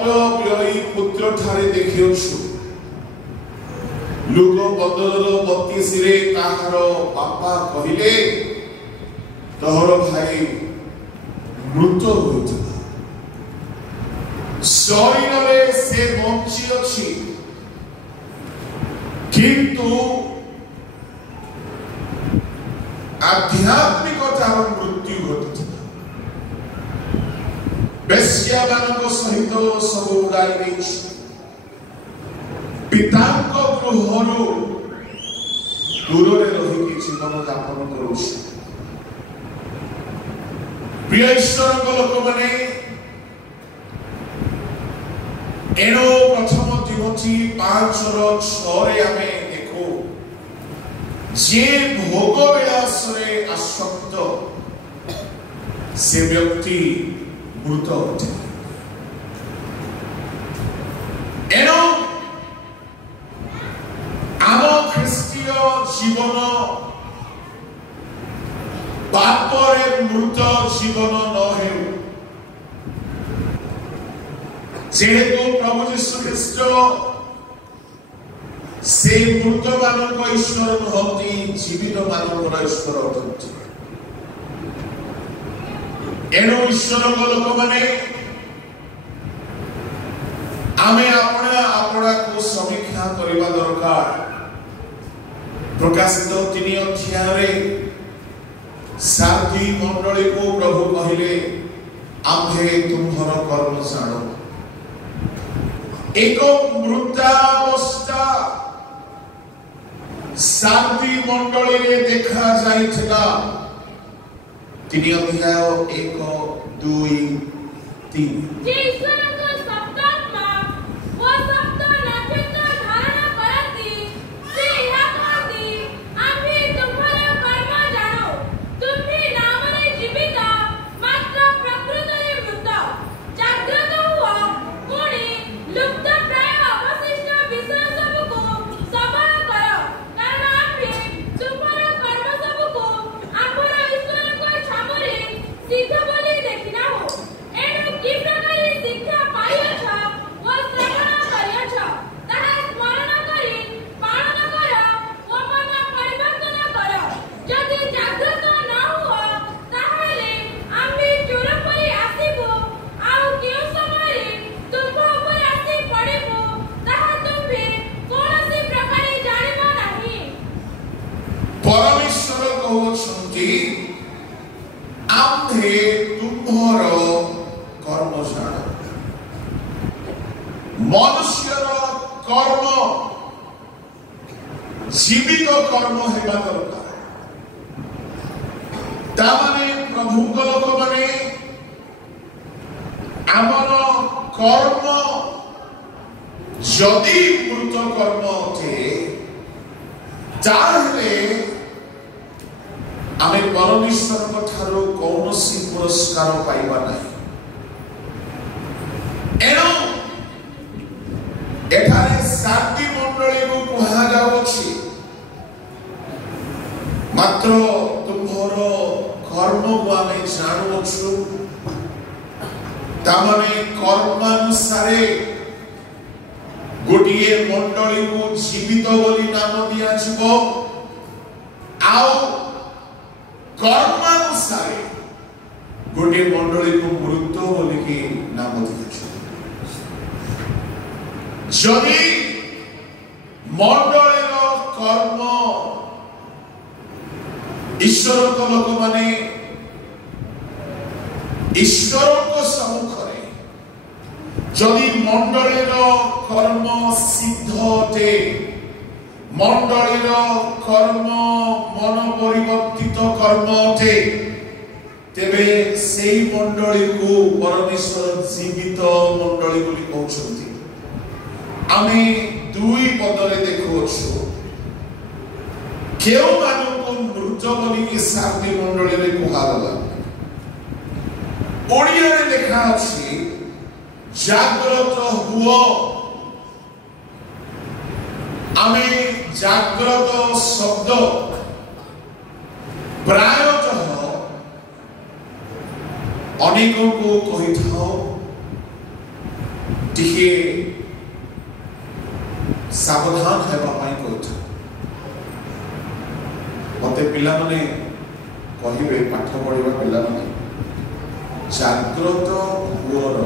अल्पव्ययी पुत्र ठारे देखियोछु लुक 15:32 रे ताहार बापा कहिले तोहर भाई मृत होइतला शरीर रे से बंची अछि किंतु आध्यात्मिकतार मृत्यु घटिथिला बेश्या मानक सहित सब उड़ाई देछि पितांक गृहरु दूर रही जीवन यापन करुछि प्रिय ईश्वर लोक माने एनो प्रथम तिमोथी 5:6 रे आमे देखो जे भोग विलास रे आसक्त से व्यक्ति मृत होते एनो आम ख्रीस्टीय जीवन पापरे मृत जीवन न हेउ जेहेतु प्रभु यीशु ख्रीष्ट से मृत मानक ईश्वर नुहति जीवित मानक ईश्वर अटंती एणु ईश्वर लोक माने आमे आपणा को समीक्षा करबा दरकार प्रकाशित 3 अध्याय रे साथी मंडली को प्रभु कहिले आम्भे तुम्हर कर्म जानो एक मृतावस्था शांति मंडली रे देखा जाइथिला 3 अध्याय 1 2 3 मनुष्यर कर्म जीवित कर्म हेबा दरकार तामाने प्रभु लोक माने आमर कर्म जदि मृत कर्म थे ताहले आमे परमेश्वर ठारो कौनसी पुरस्कार पाइबा नहीं एनो एठारे शांति मंडली को कहा जाउछि मात्र तुम्हर कर्म को आमे जानुछु तामाने कर्मानुसारे गोटिए मंडली को जीवित बोली नाम दिया छिबो आउ कर्मानुसारे गोटे मंडली को मृत बोली के नाम दिया छिबो जदि मंडलीर कर्म ईश्वर लोक माने ईश्वर को सम्मुखरे जदि मंडलीर कर्म सिद्ध होते मंडलीर कर्म मन परिवर्तित कर्म होते तेबे सेई मंडली को परमेश्वर जीवित मंडली बोली कहउछंती आमे दुई पदरे देखुछु केउ मानु को मृत बोली के शांति मंडली रे कहला ओडिया रे लिखा अछि जागृत हुओ आमे जागृत शब्द प्रायतः अनेकों को कही थाओ टिके सावधान हेबा पाई कहता मते पिला माने कहिबे पाठ पढ़िबा पिला माने जाग्रत घोर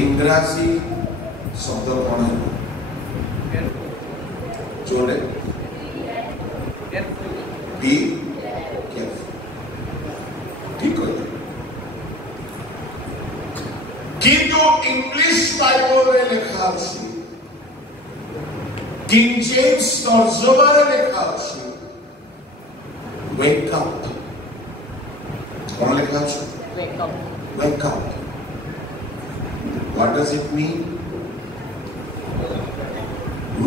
इंग्राजी शब्द कौन है जोड़े बी केयरफुल ठीक है किंतु इंग्लिश बाइबल रे लिखा अछि किंग जेम्स तर्जुमा रे लिखा अछि wake up कौन लिखा अछि wake up what does it mean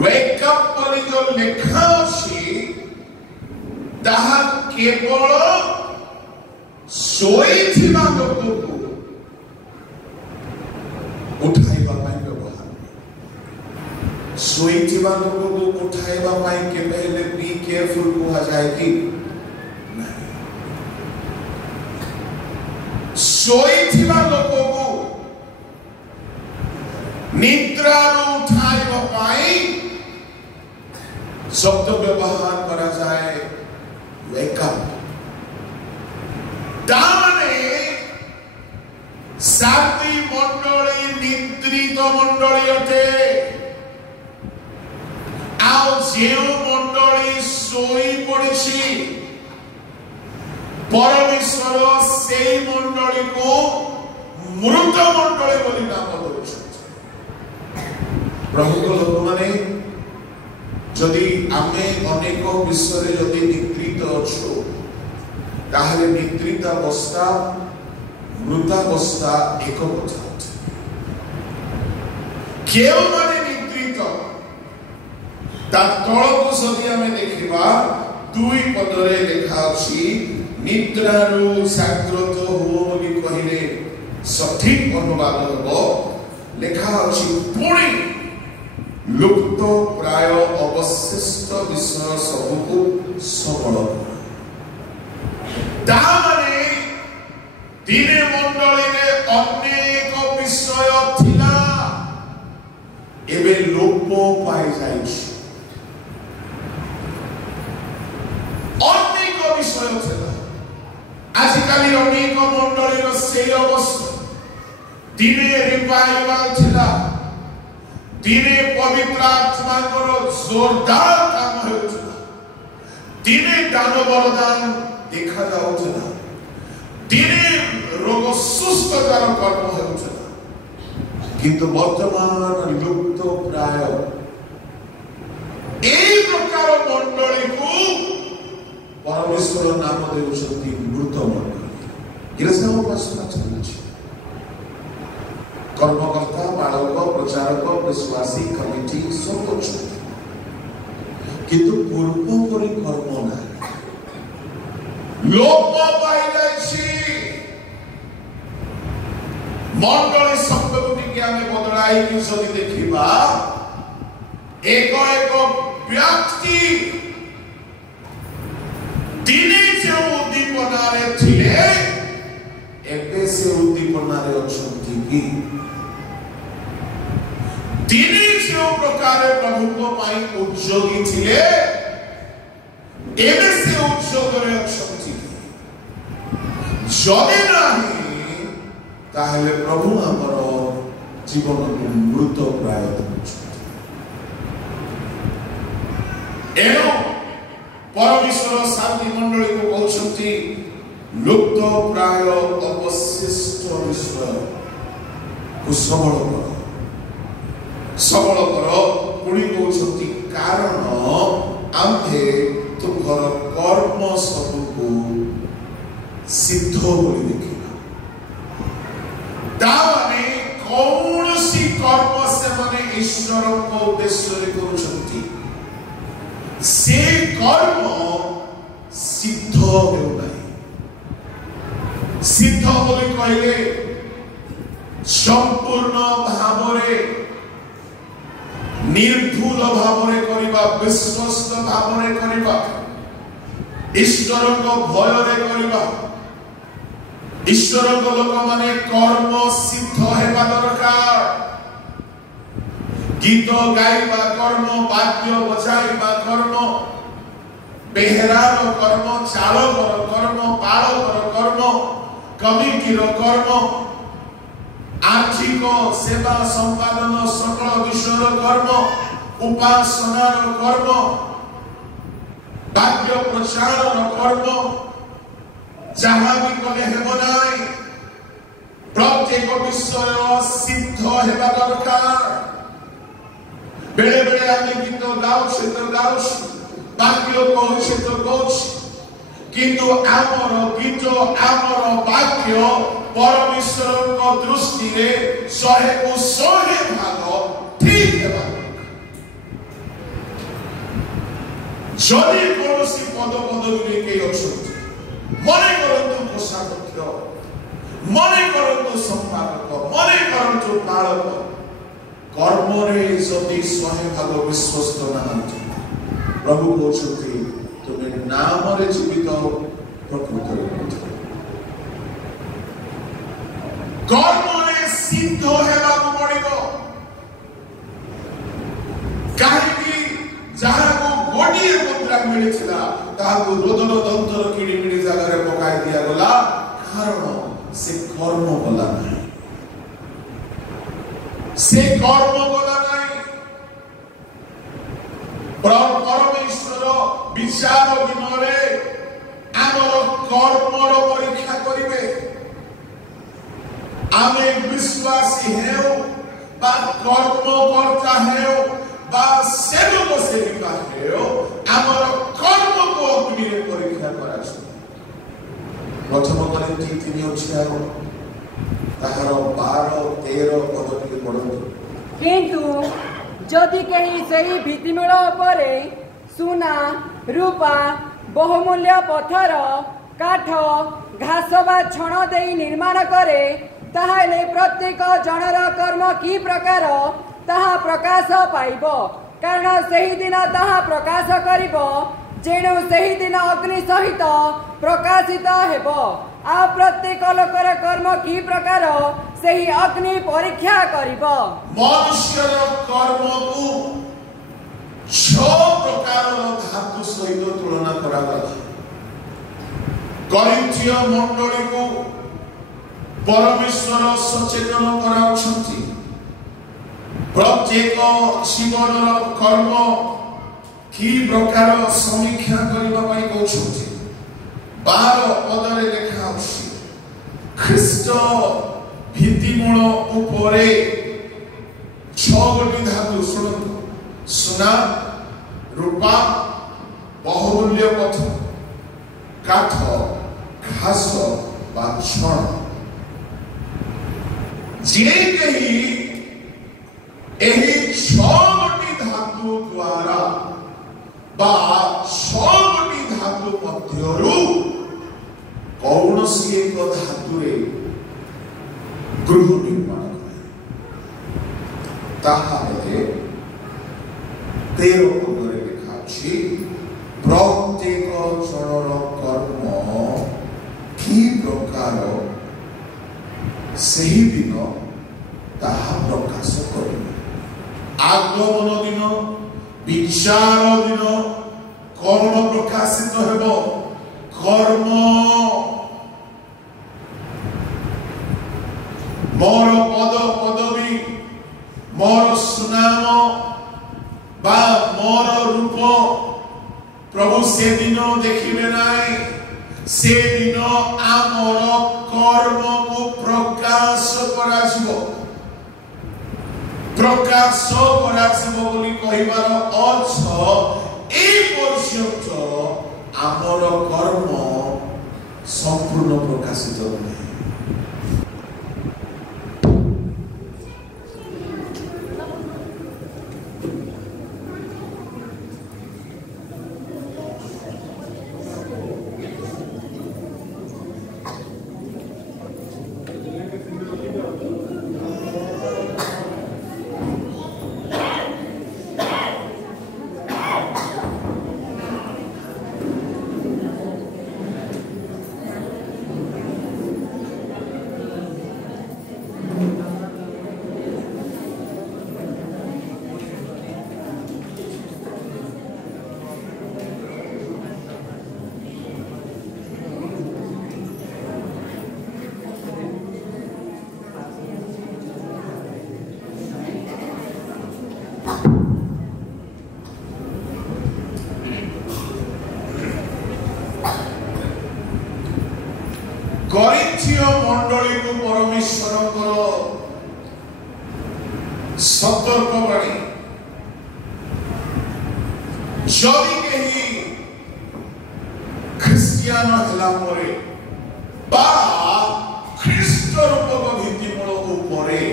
wake up बोली जो लिखा अछि ताहा केवल शोइथिबा लोकको उठाइबा पाई व्यवहार शोइथिबा लोकको उठाइबा पाई केबेले बी केयरफुल कहा जाए कि शोइथिबा लोकको निद्रा उठाइबा पाई शब्द व्यवहार करा जाए wake up दामने साथी मंडली निद्रित मंडली अटे आओ जेउ मंडली सोई पड़िछि परमेश्वर से मंडली को मृत मंडली बोली नाम दउछथि प्रभु को लोक माने जदि आमे अनेक विषय जदि निद्रित अछु ताहले निद्रित अवस्था मृतावस्था एक कथा केउ माने निद्रित ता तळको जदि आमे देखिबा दुई पदरे लिखा अछि निद्रारु जाग्रत हो बोली कहिले सठिक अनुवाद हो लिखा अछि पुणी लुप्त प्राय अवशिष्ट विषय सबको सबल दामने दिने मंडली रे अनेक विषय थिला एबे लोप पाई जाइछ अनेक विषय थिला आजिकाली अनेक मंडली रो सेई अवस्था दिने रिवाइवल थिला दिने पवित्र आत्मा को जोरदार काम होउछला दिने दान वरदान देखा जाउछला दिने रोग सुस्थतार कर्म होउछला किंतु वर्तमान लुप्त प्राय एई प्रकार मंडली को परमेश्वर नाम देउछथि मृत मंडली इरसना उपासना चलछि कर्मकर्ता बालक प्रचारक विश्वासी कमिटी सब अच्छे किंतु पूर्वपरी कर्म ना लोप पाई जाइछि मंडली शब्द को आमे बदलाई कि जदि देखिबा एक व्यक्ति दिने जे उद्दीपना रे थिले एबे से उद्दीपना रे अछंती कि दिने जो प्रकार प्रभु को पाई उद्योगी थिले एबे से उद्योग रे अछंती जदि नाही ताहले प्रभु हमर जीवन को मृत प्राय दउछथि एनो परमेश्वर शांति मंडली को कहउछथि लुप्त प्राय अवशिष्ट विषय को सबल कर पुणी कहउछथि कारण आम्भे तुमर कर्म सबको सिद्ध बोली देखिला ताने कौन सी कर्म से माने ईश्वर को उद्देश्य रे करूछथि से कर्म सिद्ध हेउ नाही सिद्ध बोली कहले संपूर्ण भावरे निर्भूल भावरे करिबा विश्वस्त भावरे करिबा ईश्वर को भय रे करिबा ईश्वर को लोक माने कर्म सिद्ध हेबा दरकार गीत गाइबा कर्म, वाद्य बजाइबा कर्म, बेहरार कर्म, चालकर कर्म, पालकर कर्म, कमिटीर कर्म, आर्थिक सेवा संपादन सकल विषय कर्म, उपासनार कर्म, वाद्य प्रचार कर्म, जहाँ भी कले हेब नाई प्रत्येक विषय सिद्ध हेबा दरकार। बेले बेले आमे गीत गाउछे तो गाउछे, वाक्य कहूछे तो कहूछे, किंतु आमर गीत आमर वाक्य परमेश्वर दृष्टि रे 100 को 100 भाग ठीक हेबा। जदि कोनोसी पद पदवी के अछंती, मने करंतु कोषाध्यक्ष, मने करंतु संपादक, मने करंतु पालक, कर्म रे जदि 100 भाग विश्वस्त नाहंती, प्रभु कहते तुम्हें नाम रे जीवित प्रकृत कर्म रे सिद्ध हेबा पड़िबो। काहेकि जहाँ को गोटिए मुद्रा मिलिथिला ताहाको रोदन दंतर किड़ी मिड़ी जगह पकाई दिया गला, कारण से कर्म गला नहीं, से कर्म गला नहीं। परमेश्वर विचार दिनरे आमर कर्मर परीक्षा करिवे। आमे विश्वासी हेउ बा कर्मकर्ता हेउ बा सेवक सेविका हेउ, आमर कर्म को अग्नि रे परीक्षा कराछि। प्रथम करिन्थी 3 अध्याय ताहार 12-13 पद टिके पढନ୍ତୁ। किंतु जदि कहीं सही भित्तिमूल उपरे सुना, रूपा, बहुमूल्य पत्थर, काठ, घास बा छण देई निर्माण करे, ताहाले प्रत्येक जनर कर्म की प्रकार ताहा प्रकाश पाइब। कारण सही दिन ताहा प्रकाश करिब, जेणु सही दिन अग्नि सहित प्रकाशित हेब। आ प्रत्येक लोकर कर्म की प्रकार सही अग्नि परीक्षा करिब। मनुष्यर कर्म को 6 प्रकार धातु सहित तुलना करागला। करिन्थिय मंडली को परमेश्वर सचेतन कराउछंती, प्रत्येक जीवनर कर्म की प्रकार समीक्षा करबा पई कहउछंती। 12 पदरे लेखा अछि, ख्रीष्ट भित्तिमूल उपरे 6 गोटी धातु सुनନ୍ତୁ, सुना, रूपा, बहुमूल्य पत्थर, काठ, घास बा छण। जे कही एही 6 गोटी धातु द्वारा बा 6 गोटी धातु मध्यरु कौनसी एक धातु रे गृह निर्माण करे, ताहाले 13 पदरे लिखा अछि, प्रत्येक जनर कर्म की प्रकार सही दिन ताहा प्रकाश करिबे। आगमन दिन, विचार दिन कौन प्रकाशित हेबो? कर्म। मोर पद पदवी, मोर सुनाम बा मोर रूप प्रभु से दिन देखिबे नाई, से दिन आमर कर्म को प्रकाश कराजिबो। प्रकाश कराजिबो बोली कहिबार अर्थ ए पर्यंत आमर कर्म संपूर्ण प्रकाशित होय। गरिन्थीय मंडली को परमेश्वर सतर्क बाणी जदि कहीं ख्रिस्टियान हला परे बा ख्रिस्ट रूपक भित्तिमूल उपरे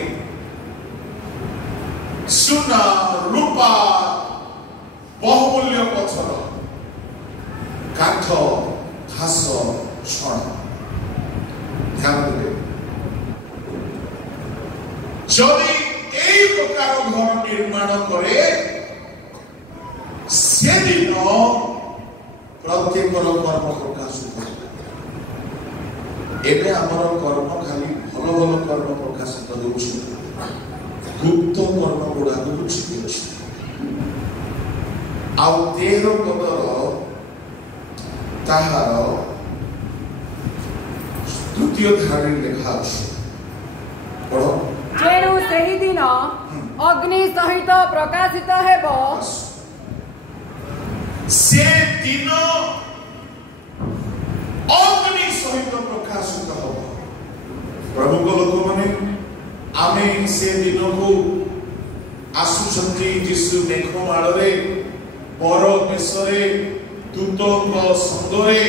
सुना रूपा बहुमूल्य पत्थर काठ घास छण ध्यान देवे जदि এই প্রকার ঘর নির্মাণ করে সেদিন প্রত্যেকর কর্ম প্রকাশিত হবে। এবে আমার কর্ম খালি ভালো ভালো কর্ম প্রকাশিত হচ্ছে, গুপ্ত কর্ম গুড়াক লুচি দিচ্ছে। ଆଉ 13 ପଦର ତାହାର ତୃତୀୟ ଧାରାରେ ଲେଖା ଅଛି, ପଢ। जेणु ସେହି ଦିନ ଅଗ୍ନି ସହିତ ପ୍ରକାଶିତ ହେବ। ସେ ଦିନ ଅଗ୍ନି ସହିତ ପ୍ରକାଶିତ ହେବ। ପ୍ରଭୁଙ୍କ ଲୋକମାନେ ଆମେ ସେ ଦିନକୁ ଆସୁଛନ୍ତି ଯୀଶୁ ମେଘମାଳରେ ପର ବେଶରେ ଦୂତଙ୍କ ସଙ୍ଗରେ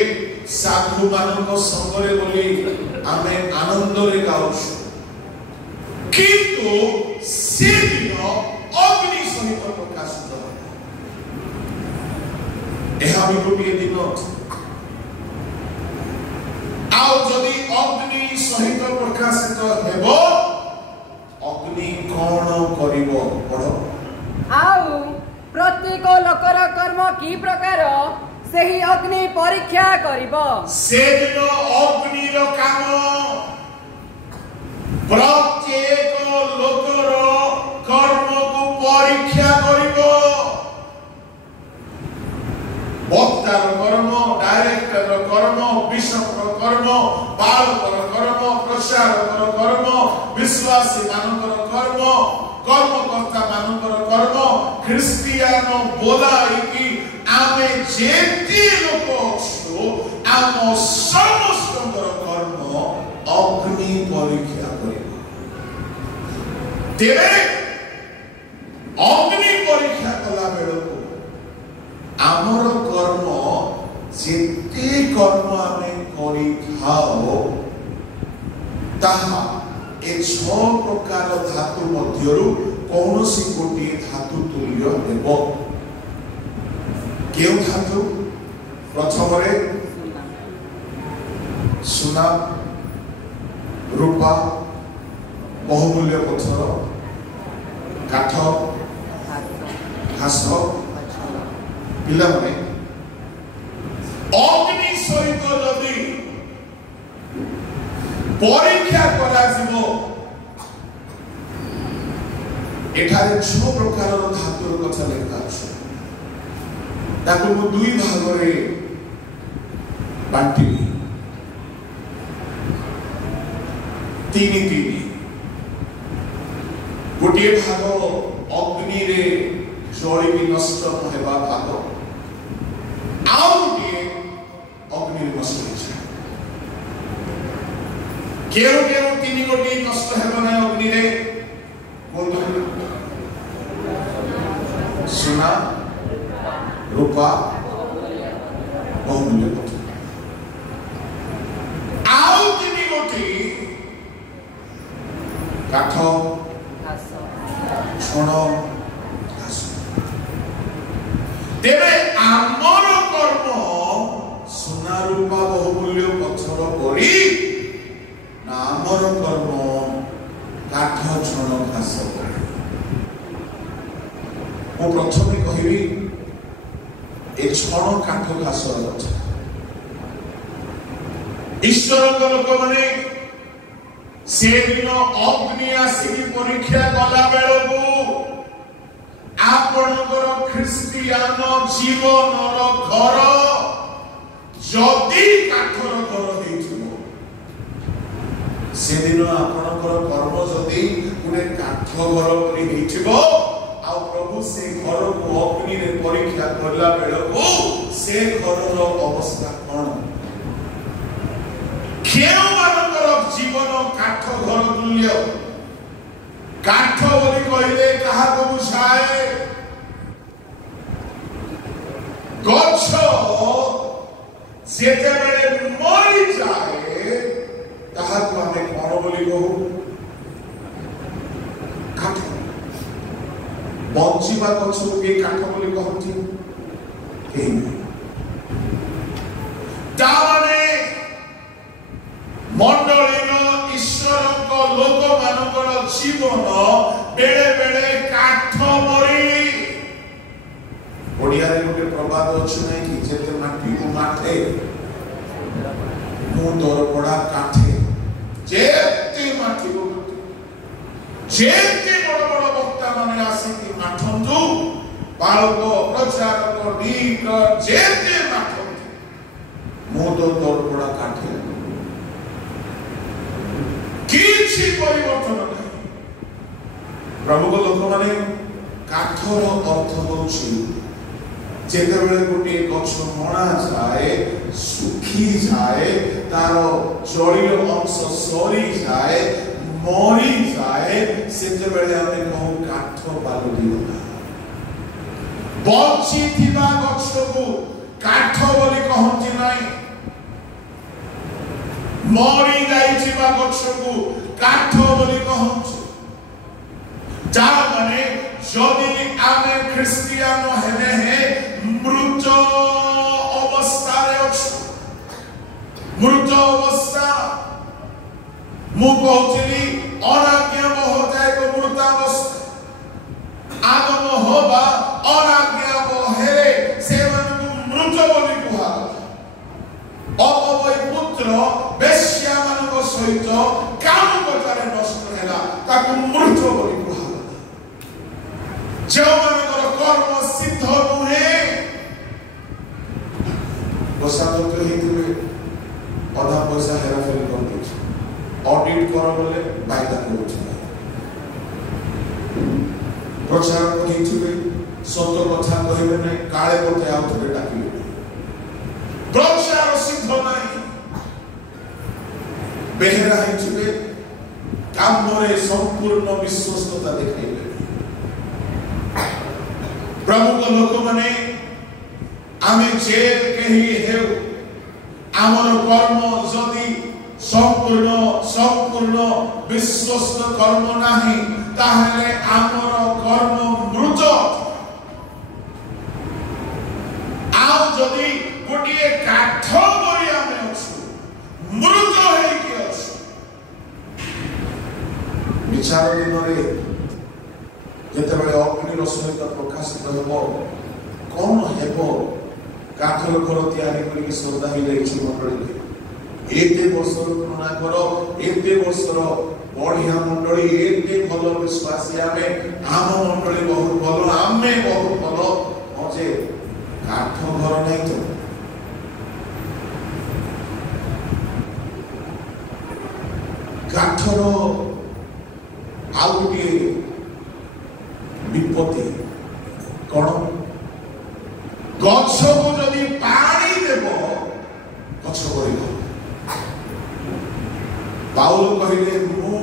ସାଧୁମାନଙ୍କ ସଙ୍ଗରେ ବୋଲି ଆମେ ଆନନ୍ଦରେ ଗାଉଛୁ, କିନ୍ତୁ ସେ ଦିନ ଅଗ୍ନି ସହିତ ପ୍ରକାଶିତ ହେବ। ଏହା ବି ଗୋଟିଏ ଦିନ। ଆଉ ଯଦି ଅଗ୍ନି ସହିତ ପ୍ରକାଶିତ ହେବ, ଅଗ୍ନି କଣ କରିବ? ପଢ। ଆଉ ପ୍ରତ୍ୟେକ ଲୋକର କର୍ମ କି ପ୍ରକାର ସେହି ଅଗ୍ନି ପରୀକ୍ଷା କରିବ। ସେଦିନ ଅଗ୍ନିର କାମ ପ୍ରତ୍ୟେକ ଲୋକର କର୍ମକୁ ପରୀକ୍ଷା କରିବ। ବକ୍ତାର କର୍ମ, ଡାଇରେକ୍ଟର କର୍ମ, ବିଶପର କର୍ମ, ବାଳକର କର୍ମ, ପ୍ରଚାରକର କର୍ମ, ବିଶ୍ୱାସୀ ମାନଙ୍କର କର୍ମ, କର୍ମକର୍ତ୍ତା ମାନଙ୍କର କର୍ମ, ଖ୍ରୀଷ୍ଟିଆନ ବୋଲାଇକି ଆମେ ଯେତେ ଲୋକ ଅଛୁ ଆମ ସମସ୍ତଙ୍କର କର୍ମ ଅଗ୍ନି ପରୀକ୍ଷା କରିବ। ତେବେ ଅଗ୍ନି ପରୀକ୍ଷା କଲା ବେଳକୁ ଆମର କର୍ମ ଯେତେ କର୍ମ ଆମେ କରିଥାଉ ତାହା ଏ 6 ପ୍ରକାର ଧାତୁ ମଧ୍ୟରୁ କୌଣସି ଗୋଟିଏ ଧାତୁ ତୁଲ୍ୟ ହେବ। କେଉଁ ଧାତୁ? ପ୍ରଥମରେ ସୁନା, ରୂପା, ବହୁମୂଲ୍ୟ ପଥର, କାଠ, ଘାସ। ପିଲାମାନେ ଅଗ୍ନି ସହିତ ଯଦି ପରୀକ୍ଷା କରାଯିବ, ଏଠାରେ 6 ପ୍ରକାରର ଧାତୁର କଥା ଲେଖା ଅଛି। ତାକୁ ମୁଁ 2 ଭାଗରେ ବାଣ୍ଟିବି, 3-3। ଗୋଟିଏ ଭାଗ ଅଗ୍ନିରେ ଜଳିକି ନଷ୍ଟ ହେବା ଭାଗ, ଆଉ ଗୋଟିଏ ଅଗ୍ନିରେ ନଷ୍ଟ ହେଇଯାଏ। କେଉଁ କେଉଁ 3 ଗୋଟି ନଷ୍ଟ ହେବ ନାହିଁ ଅଗ୍ନିରେ? ସୁନା, ରୂପା, ବହୁମୂଲ୍ୟ ପଥର। ଆଉ 3 ଗୋଟି କାଠ, ଛଣ, ଘାସ। ତେବେ ଆମର କର୍ମ ସୁନା, ରୂପା, ବହୁମୂଲ୍ୟ ପଥର ପରି ନା ଆମର କର୍ମ କାଠ, ଛଣ, ଘାସ ପରି? ମୁଁ ପ୍ରଥମେ କହିବି ଏ ଛଣ, କାଠ, ଘାସର କଥା। ଈଶ୍ୱରଙ୍କ ଲୋକମାନେ ସେଦିନ ଅଗ୍ନି ଆସିକି ପରୀକ୍ଷା କଲା ବେଳକୁ ଆପଣଙ୍କର ଖ୍ରୀଷ୍ଟିଆନ ଜୀବନର ଘର ଯଦି କାଠର ଘର ହେଇଥିବ, ସେଦିନ ଆପଣଙ୍କର କର୍ମ ଯଦି ଗୋଟେ କାଠ ଘର ପରି ହେଇଥିବ, ଆଉ ପ୍ରଭୁ ସେ ଘରକୁ ଅଗ୍ନିରେ ପରୀକ୍ଷା କଲା ବେଳକୁ ସେ ଘରର ଅବସ୍ଥା କ'ଣ? କେଉଁମାନଙ୍କର ଜୀବନ କାଠ ଘର ତୁଲ୍ୟ? କାଠ ବୋଲି କହିଲେ କାହାକୁ ବୁଝାଏ? ଗଛ ଯେତେବେଳେ ମରିଯାଏ ତାହାକୁ ଆମେ କ'ଣ ବୋଲି କହୁ? କାଠ। ବଞ୍ଚିବା ଗଛକୁ କେହି କାଠ ବୋଲି କହନ୍ତି? କେହି ନାହିଁ। ତାମାନେ ମଣ୍ଡଳୀର ଈଶ୍ୱରଙ୍କ ଲୋକମାନଙ୍କର ଜୀବନ ବେଳେ ବେଳେ କାଠ ପରି। ଓଡ଼ିଆରେ ଗୋଟେ ପ୍ରବାଦ ଅଛି ନାହିଁ କି, ଯେତେ ମାଟିକୁ ମାଠେ ମୁଁ ତୋର ପଡ଼ା କାଠେ। ଯେତେ ମାଟିକୁ ମାଠେ, ଯେତେ ବଡ଼ ବଡ଼ ବକ୍ତା ମାନେ ଆସିକି ମାଠନ୍ତୁ, ବାଳକ ପ୍ରଚାରକ ଡିକ ଯେତେ ମାଠନ୍ତୁ, ମୁଁ ତ ତୋର ପଡ଼ା କାଠେ। କିଛି ପରିବର୍ତ୍ତନ ନାହିଁ। ପ୍ରଭୁଙ୍କ ଲୋକମାନେ କାଠର ଅର୍ଥ ହେଉଛି ଯେତେବେଳେ ଗୋଟିଏ ଗଛ ମଣା ଯାଏ, ଶୁଖିଯାଏ, ତାର ଜଳୀୟ ଅଂଶ ସରିଯାଏ, ମରିଯାଏ, ସେତେବେଳେ ଆମେ କହୁ କାଠ ପାଲଟିଗଲା। ବଞ୍ଚିଥିବା ଗଛକୁ କାଠ ବୋଲି କହନ୍ତି ନାହିଁ। ମରି ଯାଇଥିବା ଗଛକୁ କାଠ ବୋଲି କହନ୍ତି। ଯାହା ମାନେ ଯଦି ଆମେ ଖ୍ରୀଷ୍ଟିଆନ ହେଲେ ମୃତ ଅବସ୍ଥାରେ ଅଛୁ। ମୃତ ଅବସ୍ଥା ମୁଁ କହୁଥିଲି ଅନାଜ୍ଞାବହ ଏକ ମୃତାବସ୍ଥା। ଆଗମ ହବା ଅନାଜ୍ଞାବହ ହେଲେ ସେମାନଙ୍କୁ ମୃତ ବୋଲି କୁହାଗଲା। ଅପବୈ ପୁତ୍ର ବେଶ୍ୟାମାନଙ୍କ ସହିତ କାମକତାରେ ନଷ୍ଟ ହେଲା, ତାକୁ ମୃତ ବୋଲି କୁହାଗଲା। ଯେଉଁମାନଙ୍କର କର୍ମ ସିଦ୍ଧ ନୁହେଁ, ଦୋଷାଦତ୍ତ ହେଇଥିବେ, ଅଧା ପଇସା ହେରାଫେରି କରିଦେଉଛି, ଅଡିଟ୍ କର ବୋଲେ ବାଇଦା କରୁଛି। ପ୍ରଚାରକ ହେଇଥିବେ, ସତ କଥା କହିବେ ନାହିଁ, କାଳେ ମୋତେ ଆଉ ଥରେ ଡାକିବେ। ପ୍ରଚାର ସିଦ୍ଧ ନାହିଁ। ବେହେରା ହେଇଥିବେ, କାମରେ ସମ୍ପୂର୍ଣ୍ଣ ବିଶ୍ୱସ୍ତତା ଦେଖାଇବେ। ପ୍ରଭୁଙ୍କ ଲୋକମାନେ ଆମେ ଯେ କେହି ହେଉ, ଆମର କର୍ମ ଯଦି ସମ୍ପୂର୍ଣ୍ଣ ବିଶ୍ୱସ୍ତ କର୍ମ ନାହିଁ, ତାହେଲେ ଆମର କର୍ମ ମୃତ। ଆଉ ଯଦି ଗୋଟିଏ କାଠ ପରି ଆମେ ଅଛୁ, ମୃତ ହେଇକି ଅଛୁ। ବିଚାର ଦିନରେ ଯେତେବେଳେ ଅଗ୍ନିର ସହିତ ପ୍ରକାଶିତ ହେବ, କ'ଣ ହେବ? କାଠର ଘର ତିଆରି କରିକି ଶ୍ରଦ୍ଧା ହେଇଯାଇଛି ମଣ୍ଡଳୀରେ। ଏତେ ବର୍ଷର ତୁଳନା କର, ଏତେ ବର୍ଷର ବଢିଆ ମଣ୍ଡଳୀ, ଏତେ ଭଲ ବିଶ୍ୱାସୀ ଆମେ, ଆମ ମଣ୍ଡଳୀ ବହୁତ ଭଲ, ଆମେ ବହୁତ ଭଲ। ଯେ କାଠ ଘର ନାହିଁ ତ। କାଠର ଆଉ ଗୋଟିଏ ବିପତ୍ତି କ'ଣ? ଗଛକୁ ଯଦି ପାଣି ଦେବ, ଗଛ କରିବ। ପାଉଲ କହିଲେ ମୁଁ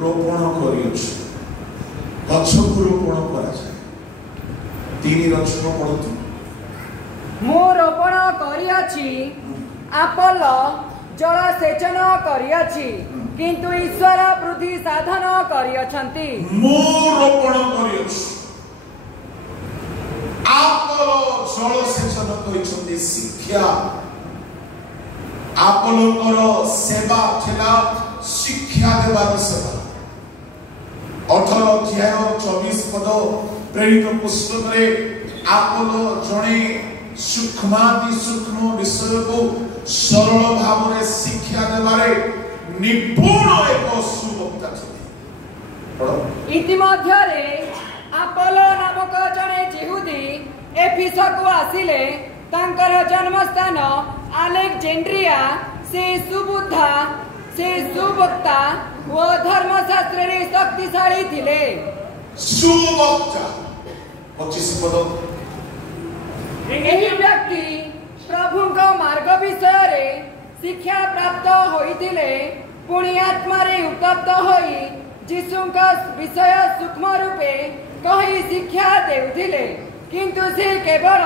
ରୋପଣ କରିଅଛି। ଗଛକୁ ରୋପଣ କରାଯାଏ। 3:6 ପଢନ୍ତୁ। ମୁଁ ରୋପଣ କରିଅଛି, ଆପଲ ଜଳସେଚନ କରିଅଛି, କିନ୍ତୁ ଈଶ୍ୱର ବୃଦ୍ଧି ସାଧନ କରିଅଛନ୍ତି। ମୁଁ ରୋପଣ କରିଅଛି, ଆପଲ ଜଳସେଚନ କରିଛନ୍ତି। ଶିକ୍ଷା, ଆପଲଙ୍କର ସେବା ଥିଲା ଶିକ୍ଷା ଦେବାର ସେବା। 18 ଅଧ୍ୟାୟ 24 ପଦ ପ୍ରେରିତ ପୁସ୍ତକରେ ଆପଲ ଜଣେ ସୂକ୍ଷ୍ମାତି ସୂକ୍ଷ୍ମ ବିଷୟକୁ ସରଳ ଭାବରେ ଶିକ୍ଷା ଦେବାରେ ନିପୁଣ ଏକ ସୁବକ୍ତା ଥିଲେ। ଇତିମଧ୍ୟରେ ଆପଲ ନାମକ ଜଣେ ଯିହୁଦୀ ଏଫିସକୁ ଆସିଲେ। ତାଙ୍କର ଜନ୍ମସ୍ଥାନ ଆଲେକ୍ଜାଣ୍ଡ୍ରିଆ। ସେ ସୁବୁଦ୍ଧା, ସେ ସୁବକ୍ତା ଓ ଧର୍ମଶାସ୍ତ୍ରରେ ଶକ୍ତିଶାଳୀ ଥିଲେ। सुवक्ता 25 पद ଏହି ବ୍ୟକ୍ତି ପ୍ରଭୁଙ୍କ ମାର୍ଗ ବିଷୟରେ ଶିକ୍ଷା ପ୍ରାପ୍ତ ହୋଇଥିଲେ ପୁଣି ଆତ୍ମାରେ ଉତ୍ତପ୍ତ ହୋଇ ଯୀଶୁଙ୍କ ବିଷୟ ସୂକ୍ଷ୍ମ ରୂପେ କହି ଶିକ୍ଷା ଦେଉଥିଲେ କିନ୍ତୁ ସେ କେବଳ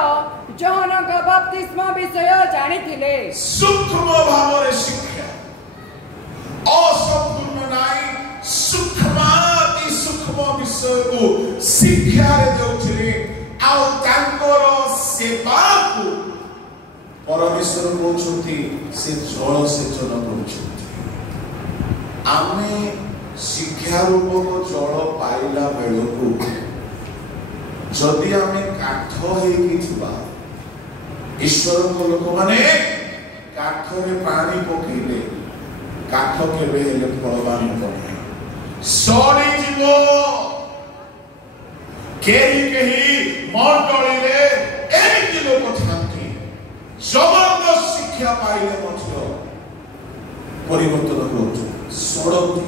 ଯୋହନଙ୍କ ବପ୍ତିସ୍ମ ବିଷୟ ଜାଣିଥିଲେ। ସୂକ୍ଷ୍ମ ଭାବରେ ଶିକ୍ଷା ଅସମ୍ପୂର୍ଣ୍ଣ ନାହିଁ ସୂକ୍ଷ୍ମାତି ସୂକ୍ଷ୍ମ ବିଷୟକୁ ଶିକ୍ଷାରେ ଦେଉଥିଲେ ଆଉ ତାଙ୍କର ସେବାକୁ ପରମେଶ୍ୱର କହୁଛନ୍ତି ସେ ଜଳ ସେଚନ କରୁଛନ୍ତି। ଆମେ ଶିକ୍ଷା ରୂପକ ଜଳ ପାଇଲା ବେଳକୁ ଯଦି ଆମେ କାଠ ହେଇକି ଥିବା ଈଶ୍ୱରଙ୍କ ଲୋକମାନେ କାଠରେ ପାଣି ପକେଇଲେ କାଠ କେବେ ହେଲେ ଫଳବାନ ନୁହେଁ ସଡ଼ିଯିବ। କେହି ମଣ୍ଡଳୀରେ ଏମିତି ଲୋକ ଥାନ୍ତି ଜବରଦସ୍ତ ଶିକ୍ଷା ପାଇଲେ ମଧ୍ୟ ପରିବର୍ତ୍ତନ କରୁଛନ୍ତି ସଡ଼ନ୍ତି।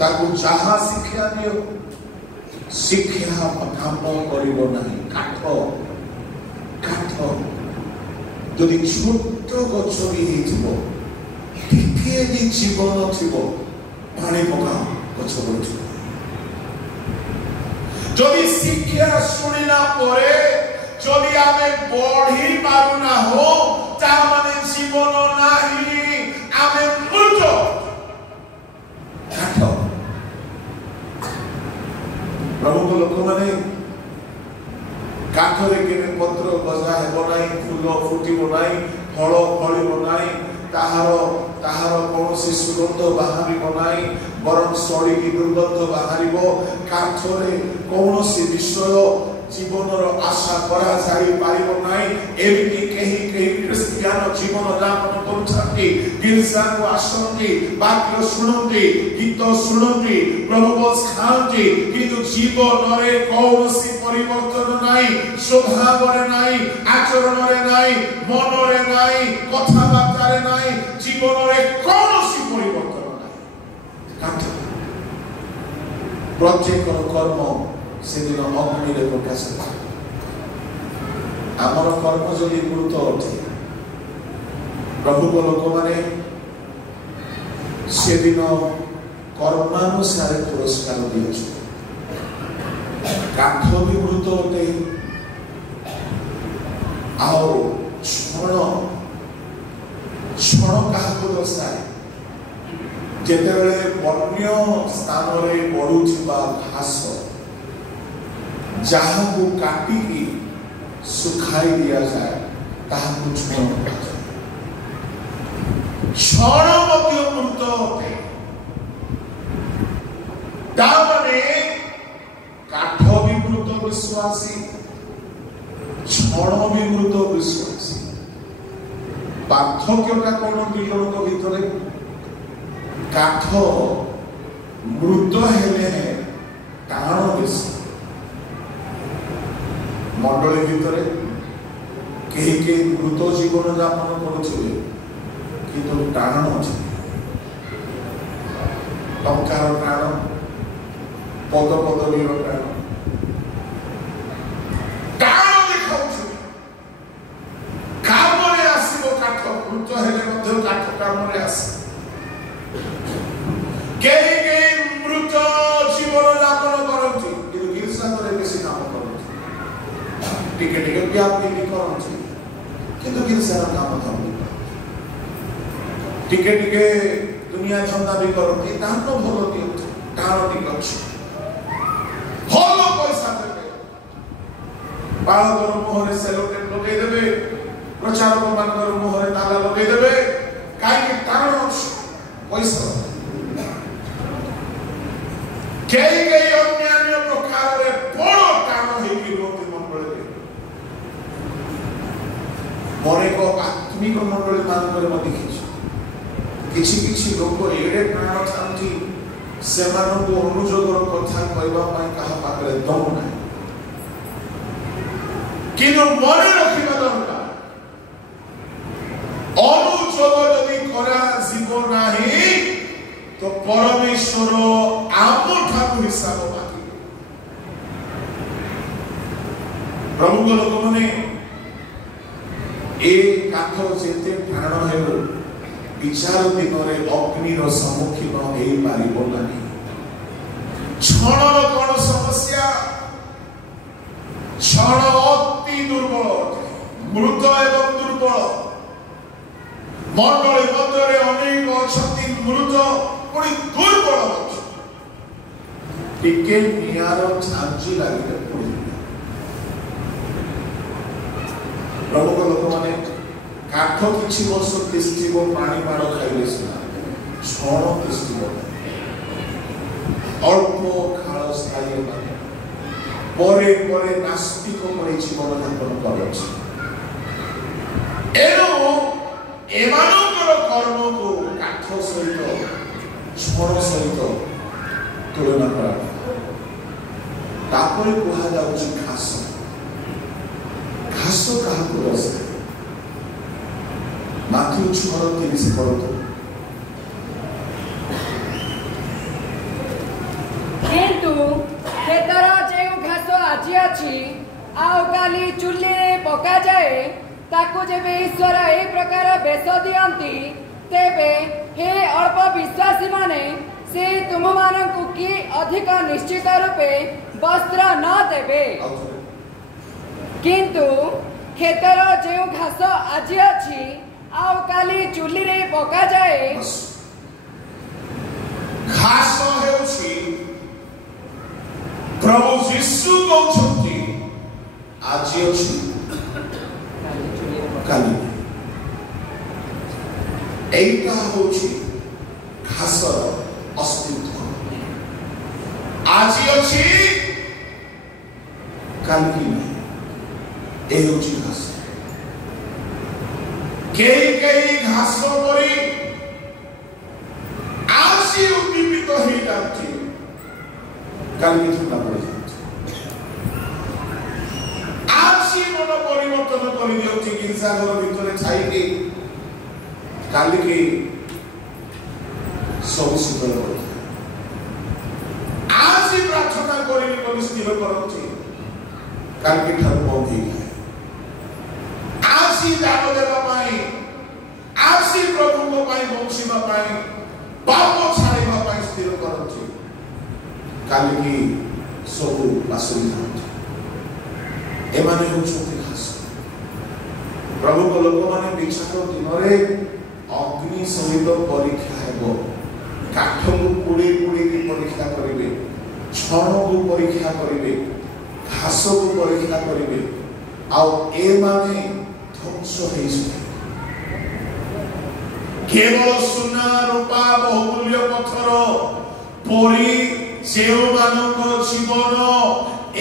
ତାକୁ ଯାହା ଶିକ୍ଷା ଦିଅ ଶିକ୍ଷା କାମ କରିବ ନାହିଁ। କାଠ ଯଦି ଛୋଟ ଗଛ ବି ହେଇଥିବ ଟିକେ ବି ଜୀବନ ଥିବ ପାଣି ପକାଅ ଗଛ ବଢିଯିବ। যদি শিক্ষা শুনিলা পরে যদি আমি বঢ়ি পারু না হো তা মানে জীবন নাহি আমি মৃত কাঠ। প্রভুଙ୍କ ଲୋକମାନେ କାଠରେ କେବେ ପତ୍ର ଗଜା ହେବ ନାହିଁ ଫୁଲ ଫୁଟିବ ନାହିଁ ଫଳ ଫଳିବ ନାହିଁ ତାହାର କୌଣସି ସୁଗନ୍ଧ ବାହାରିବ ନାହିଁ ବରଂ ସଡ଼ିକି ଦୁର୍ଗନ୍ଧ ବାହାରିବ। କାଠରେ କୌଣସି ବିଷୟ ଜୀବନର ଆଶା କରାଯାଇ ପାରିବ ନାହିଁ। ଏମିତି କେହି ଖ୍ରୀଷ୍ଟିଆନ ଜୀବନ ଯାପନ କରୁଛନ୍ତି ଗିର୍ଜାକୁ ଆସନ୍ତି ବାକ୍ୟ ଶୁଣନ୍ତି ଗୀତ ଶୁଣନ୍ତି ପ୍ରଭୁ ଖାଆନ୍ତି କିନ୍ତୁ ଜୀବନରେ କୌଣସି ପରିବର୍ତ୍ତନ ନାହିଁ ସ୍ୱଭାବରେ ନାହିଁ ଆଚରଣରେ ନାହିଁ ମନରେ ନାହିଁ କଥାବାର୍ତ୍ତାରେ ନାହିଁ ଜୀବନରେ କୌଣସି ପରିବର୍ତ୍ତନ ନାହିଁ। ପ୍ରତ୍ୟେକ କର୍ମ ସେଦିନ ଅଗ୍ନିରେ ପ୍ରକାଶ ପାଏ। ଆମର କର୍ମ ଯଦି ଗୁରୁତ୍ୱ ଅଟେ ପ୍ରଭୁଙ୍କ ଲୋକମାନେ ସେଦିନ କର୍ମାନୁସାରେ ପୁରସ୍କାର ଦିଆଯିବ। କାଠ ବି ଗୁରୁତ୍ୱ ଅଟେ ଆଉ ଛଣ କାହାକୁ ଦର୍ଶାଏ ଯେତେବେଳେ ବନ୍ୟ ସ୍ଥାନରେ ବଢୁଥିବା ଘାସ ଯାହାକୁ କାଟିକି ଶୁଖାଇ ଦିଆଯାଏ ତାହାକୁ ଛଣ କୁହାଯାଏ। ଛଣ ମଧ୍ୟ ମୃତ ଅଟେ। ତାମାନେ କାଠ ବି ମୃତ ବିଶ୍ୱାସୀ ଛଣ ବି ମୃତ ବିଶ୍ୱାସୀ। ପାର୍ଥକ୍ୟଟା କଣ ଦୁଇ ଜଣଙ୍କ ଭିତରେ? କାଠ ମୃତ ହେଲେ ଟାଣ ବେଶୀ। ମଣ୍ଡଳୀ ଭିତରେ କେହି ମୃତ ଜୀବନ ଯାପନ କରୁଥିବେ କିନ୍ତୁ ଟାଣ ଅଛି। ଟଙ୍କାର ଟାଣ ପଦପଦବୀର ଟାଣ ଦେଖାଉଛି। କାମରେ ଆସିବ କାଠ ମୃତ ହେଲେ ମଧ୍ୟ କାଠ କାମରେ ଆସେ। କେହି ମୃତ ଜୀବନ ଯାପନ କରନ୍ତି କିନ୍ତୁ ଗିର୍ଜାରେ ବେଶୀ କାମ କରନ୍ତି। ଟିକେ ପିଆପିଇ କରନ୍ତି କିନ୍ତୁ ଗିର୍ଜାର କାମ ଧରନ୍ତି। ଟିକେ ଦୁନିଆ ଧନ୍ଦା ବି କରନ୍ତି। ଦାନ ଭଲ ଦିଅନ୍ତି ଟାଣ ଟିକେ ଅଛି ଭଲ ପଇସା ଦେବେ ବାଳକର ମୁହଁରେ ସେଲୋଟେପ୍ ଲଗେଇଦେବେ ପ୍ରଚାରକ ମାନଙ୍କର ମୁହଁରେ ତାଲା ଲଗେଇଦେବେ କାହିଁକି ଟାଣ ଅଛି ପଇସା। କେହି ଅନ୍ୟାନ୍ୟ ପ୍ରକାରରେ ବଡ଼ ଟାଣ ହେଇକି ରୁହନ୍ତି ମଣ୍ଡଳୀରେ। ଅନେକ ଆତ୍ମିକ ମଣ୍ଡଳୀ ମାନଙ୍କରେ ମୁଁ ଦେଖିଛି କିଛି ଲୋକ ଏଡ଼େ ପ୍ରାଣ ଥାନ୍ତି ସେମାନଙ୍କୁ ଅନୁଯୋଗର କଥା କହିବା ପାଇଁ କାହା ପାଖରେ ଦମ ନାହିଁ। କିନ୍ତୁ ମନେ ରଖିବା ଦରକାର ଅନୁଯୋଗ ଯଦି କରାଯିବ ନାହିଁ ତ ପରମେଶ୍ୱର ଆମ ଠାରୁ ହିସାବ ମାଗିବେ। ପ୍ରଭୁଙ୍କ ଲୋକମାନେ ଏ କାଠ ଯେତେ ପ୍ରାଣ ହେଉ ବିଚାର ଦିନରେ ଅଗ୍ନିର ସମ୍ମୁଖୀନ ହେଇପାରିବ ନାହିଁ। ଛଣର କଣ ସମସ୍ୟା? ଛଣ ଅତି ଦୁର୍ବଳ ଅଟେ, ମୃତ ଏବଂ ଦୁର୍ବଳ। ମଣ୍ଡଳୀ ମଧ୍ୟରେ ଅନେକ ଅଛନ୍ତି ମୃତ ପୁଣି ଦୁର୍ବଳ ଅଛନ୍ତି। ଟିକେ ନିଆଁର ଝାଞ୍ଜି ଲାଗିଲେ ପୋଡ଼ିଯିବେ। ପ୍ରଭୁଙ୍କ ଲୋକମାନେ କାଠ କିଛି ବର୍ଷ ତିଷ୍ଠିବ, ପାଣି ମାଡ଼ ଖାଇଲେ ସିନା, ଛଣ ତିଷ୍ଠିବ ଅଳ୍ପ କାଳ ସ୍ଥାୟୀ ହେବା ପରେ ପରେ ନାସ୍ତିକ ପରି ଜୀବନ ଯାପନ କରୁଛି। ଏଣୁ ଏମାନଙ୍କର କର୍ମକୁ କାଠ ସହିତ ଛଣ ସହିତ ତୁଳନା କରାଯାଏ। ତାପରେ କୁହାଯାଉଛି ଘାସ। ଘାସ କାହାକୁ ଦର୍ଶାଏ? ମାଥ୍ୟୁ 6:30 ପଢନ୍ତୁ। କିନ୍ତୁ କ୍ଷେତର ଯେଉଁ ଘାସ ଆଜି ଅଛି ଆଉ କାଲି ଚୁଲିରେ ପକାଯାଏ, ତାକୁ ଯେବେ ଈଶ୍ୱର ଏହି ପ୍ରକାର ବେଶ ଦିଅନ୍ତି, ତେବେ ହେ ଅଳ୍ପ ବିଶ୍ୱାସୀ ମାନେ, ସେ ତୁମମାନଙ୍କୁ କି ଅଧିକ ନିଶ୍ଚିତ ରୂପେ ବସ୍ତ୍ର ନ ଦେବେ। କିନ୍ତୁ କ୍ଷେତର ଯେଉଁ ଘାସ ଆଜି ଅଛି ଆଉ କାଲି ଚୁଲିରେ ପକାଯାଏ, ଘାସ ହେଉଛି ପ୍ରଭୁ ଯୀଶୁ କହୁଛନ୍ତି ଆଜି ଅଛି କାଲି। এইটা হচ্ছে ঘাসর অস্তিত্ব। আজি ଅଛି কালকে নাই। এই হচ্ছে ঘাস। কেই ঘাস পরি আজি উদ্দীপিত হয়ে যাচ্ছে, কালকে ঠান্ডা পড়ে যাচ্ছে। আজি মন পরিবর্তন করে দিচ্ছে গির্জাঘর ভিতরে ছাইকে, কালকে ସବୁ ଶୀତଳ କରିଥାଏ। ଆଜି ପ୍ରାର୍ଥନା କରିବି ବୋଲି ସ୍ଥିର କରନ୍ତି, କାଲି ଠାରୁ ବନ୍ଦ ହେଇଥାଏ। ଆଜି ଦାନ ଦେବା ପାଇଁ, ଆଜି ପ୍ରଭୁଙ୍କ ପାଇଁ ବଞ୍ଚିବା ପାଇଁ, ପାପ ଛାଡ଼ିବା ପାଇଁ ସ୍ଥିର କରନ୍ତି, କାଲିକି ସବୁ ବାସୁରି ଥାନ୍ତି। ଏମାନେ ହେଉଛନ୍ତି ଘାସ। ପ୍ରଭୁଙ୍କ ଲୋକମାନେ ବିଚାର ଦିନରେ ଅଗ୍ନି ସହିତ ପରୀକ୍ଷା ହେବ। କାଠକୁ ପୋଡ଼ି ପୋଡ଼ିକି ପରୀକ୍ଷା କରିବେ, ଛଣକୁ ପରୀକ୍ଷା କରିବେ, ଘାସକୁ ପରୀକ୍ଷା କରିବେ, ଆଉ ଏମାନେ ଧ୍ୱଂସ ହେଇଯିବେ। କେବଳ ସୁନା ରୂପା ବହୁମୂଲ୍ୟ ପଥର ପରି ଯେଉଁମାନଙ୍କ ଜୀବନ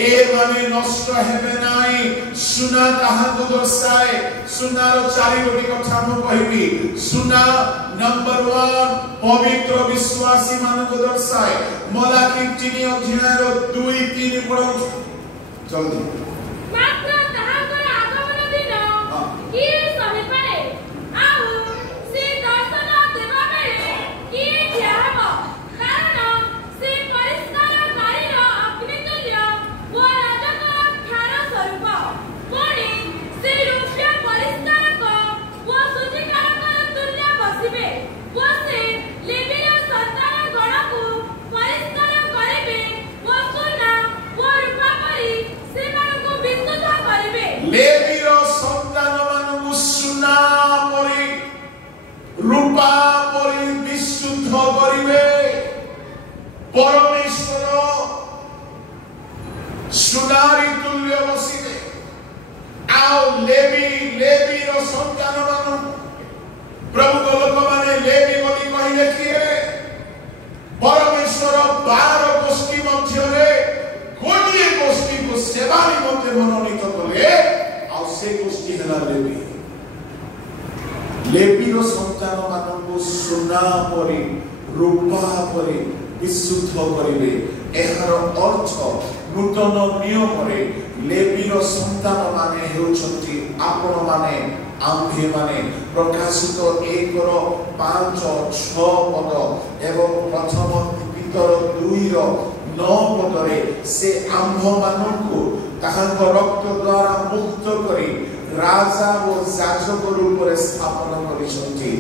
ଏମାନେ ନଷ୍ଟ ହେବେ ନାହିଁ। ସୁନା କାହାକୁ ଦର୍ଶାଏ? ସୁନାର 4 କଥା ମୁଁ କହିବି। ସୁନା ନମ୍ବର 1 ପବିତ୍ର ବିଶ୍ୱାସୀ ମାନଙ୍କୁ ଦର୍ଶାଏ। ମଲାକି 3:2-3 ପଢନ୍ତୁ ଜଲ୍ଦି। ମାତ୍ର ତାହାଙ୍କର ଆଗମନ ଦିନ କିଏ ସହିପାରେ? ଆଉ ସେ ଦର୍ଶନ ଦେବା ବେଳେ କିଏ ଠିଆ ହେବ? କାରଣ ସେ ପରିଷ୍କାରକାରୀର ଅଗ୍ନିତୁଲ୍ୟ ଓ ରାଜକର କ୍ଷାର ସ୍ୱରୂପ। ପୁଣି ସେ ରୂପ୍ୟ ପରିଷ୍କାରକ ଓ ଶୁଦ୍ଧିକାରକର ତୁଲ୍ୟ ବସିବେ ଓ ସେ ଲେବୀର ସନ୍ତାନ ଗଣକୁ ପରିଷ୍କାର କରିବେ ଓ ସୁନା ଓ ରୂପା ପରି ସେମାନଙ୍କୁ ବିଶୁଦ୍ଧ କରିବେ। ଲେବୀର ସନ୍ତାନମାନଙ୍କୁ ସୁନା ପରି ରୂପା ପରି ବିଶୁଦ୍ଧ କରିବେ। ପରମେଶ୍ୱର ସୁନାରୀ ତୁଲ୍ୟ ବସିବେ। ଆଉ ଲେବୀର ସନ୍ତାନମାନଙ୍କୁ, ପ୍ରଭୁଙ୍କ ଲୋକମାନେ ଲେବୀ ବୋଲି କହିଲେ କିଏ? ପରମେଶ୍ୱର 12 ଗୋଷ୍ଠୀ ମଧ୍ୟରେ ଗୋଟିଏ ଗୋଷ୍ଠୀକୁ ସେବା ନିମନ୍ତେ ମନୋନୀତ କଲେ, ଆଉ ସେ ଗୋଷ୍ଠୀ ହେଲା ଲେବୀ। ଲେବୀର ସନ୍ତାନମାନଙ୍କୁ ସୁନା ପରି ରୂପା ପରି ବିଶୁଦ୍ଧ କରିବେ। ଏହାର ଅର୍ଥ ନୂତନ ନିୟମରେ ଲେବୀର ସନ୍ତାନମାନେ ହେଉଛନ୍ତି ଆପଣମାନେ, ଆମ୍ଭେମାନେ। ପ୍ରକାଶିତ 1:5-6 ପଦ ଏବଂ ପ୍ରଥମ ଭିତର 2:9 ପଦରେ ସେ ଆମ୍ଭମାନଙ୍କୁ ତାହାଙ୍କ ରକ୍ତ ଦ୍ୱାରା ମୁକ୍ତ କରି ରାଜା ଓ ଯାଜକ ରୂପରେ ସ୍ଥାପନ କରିଛନ୍ତି।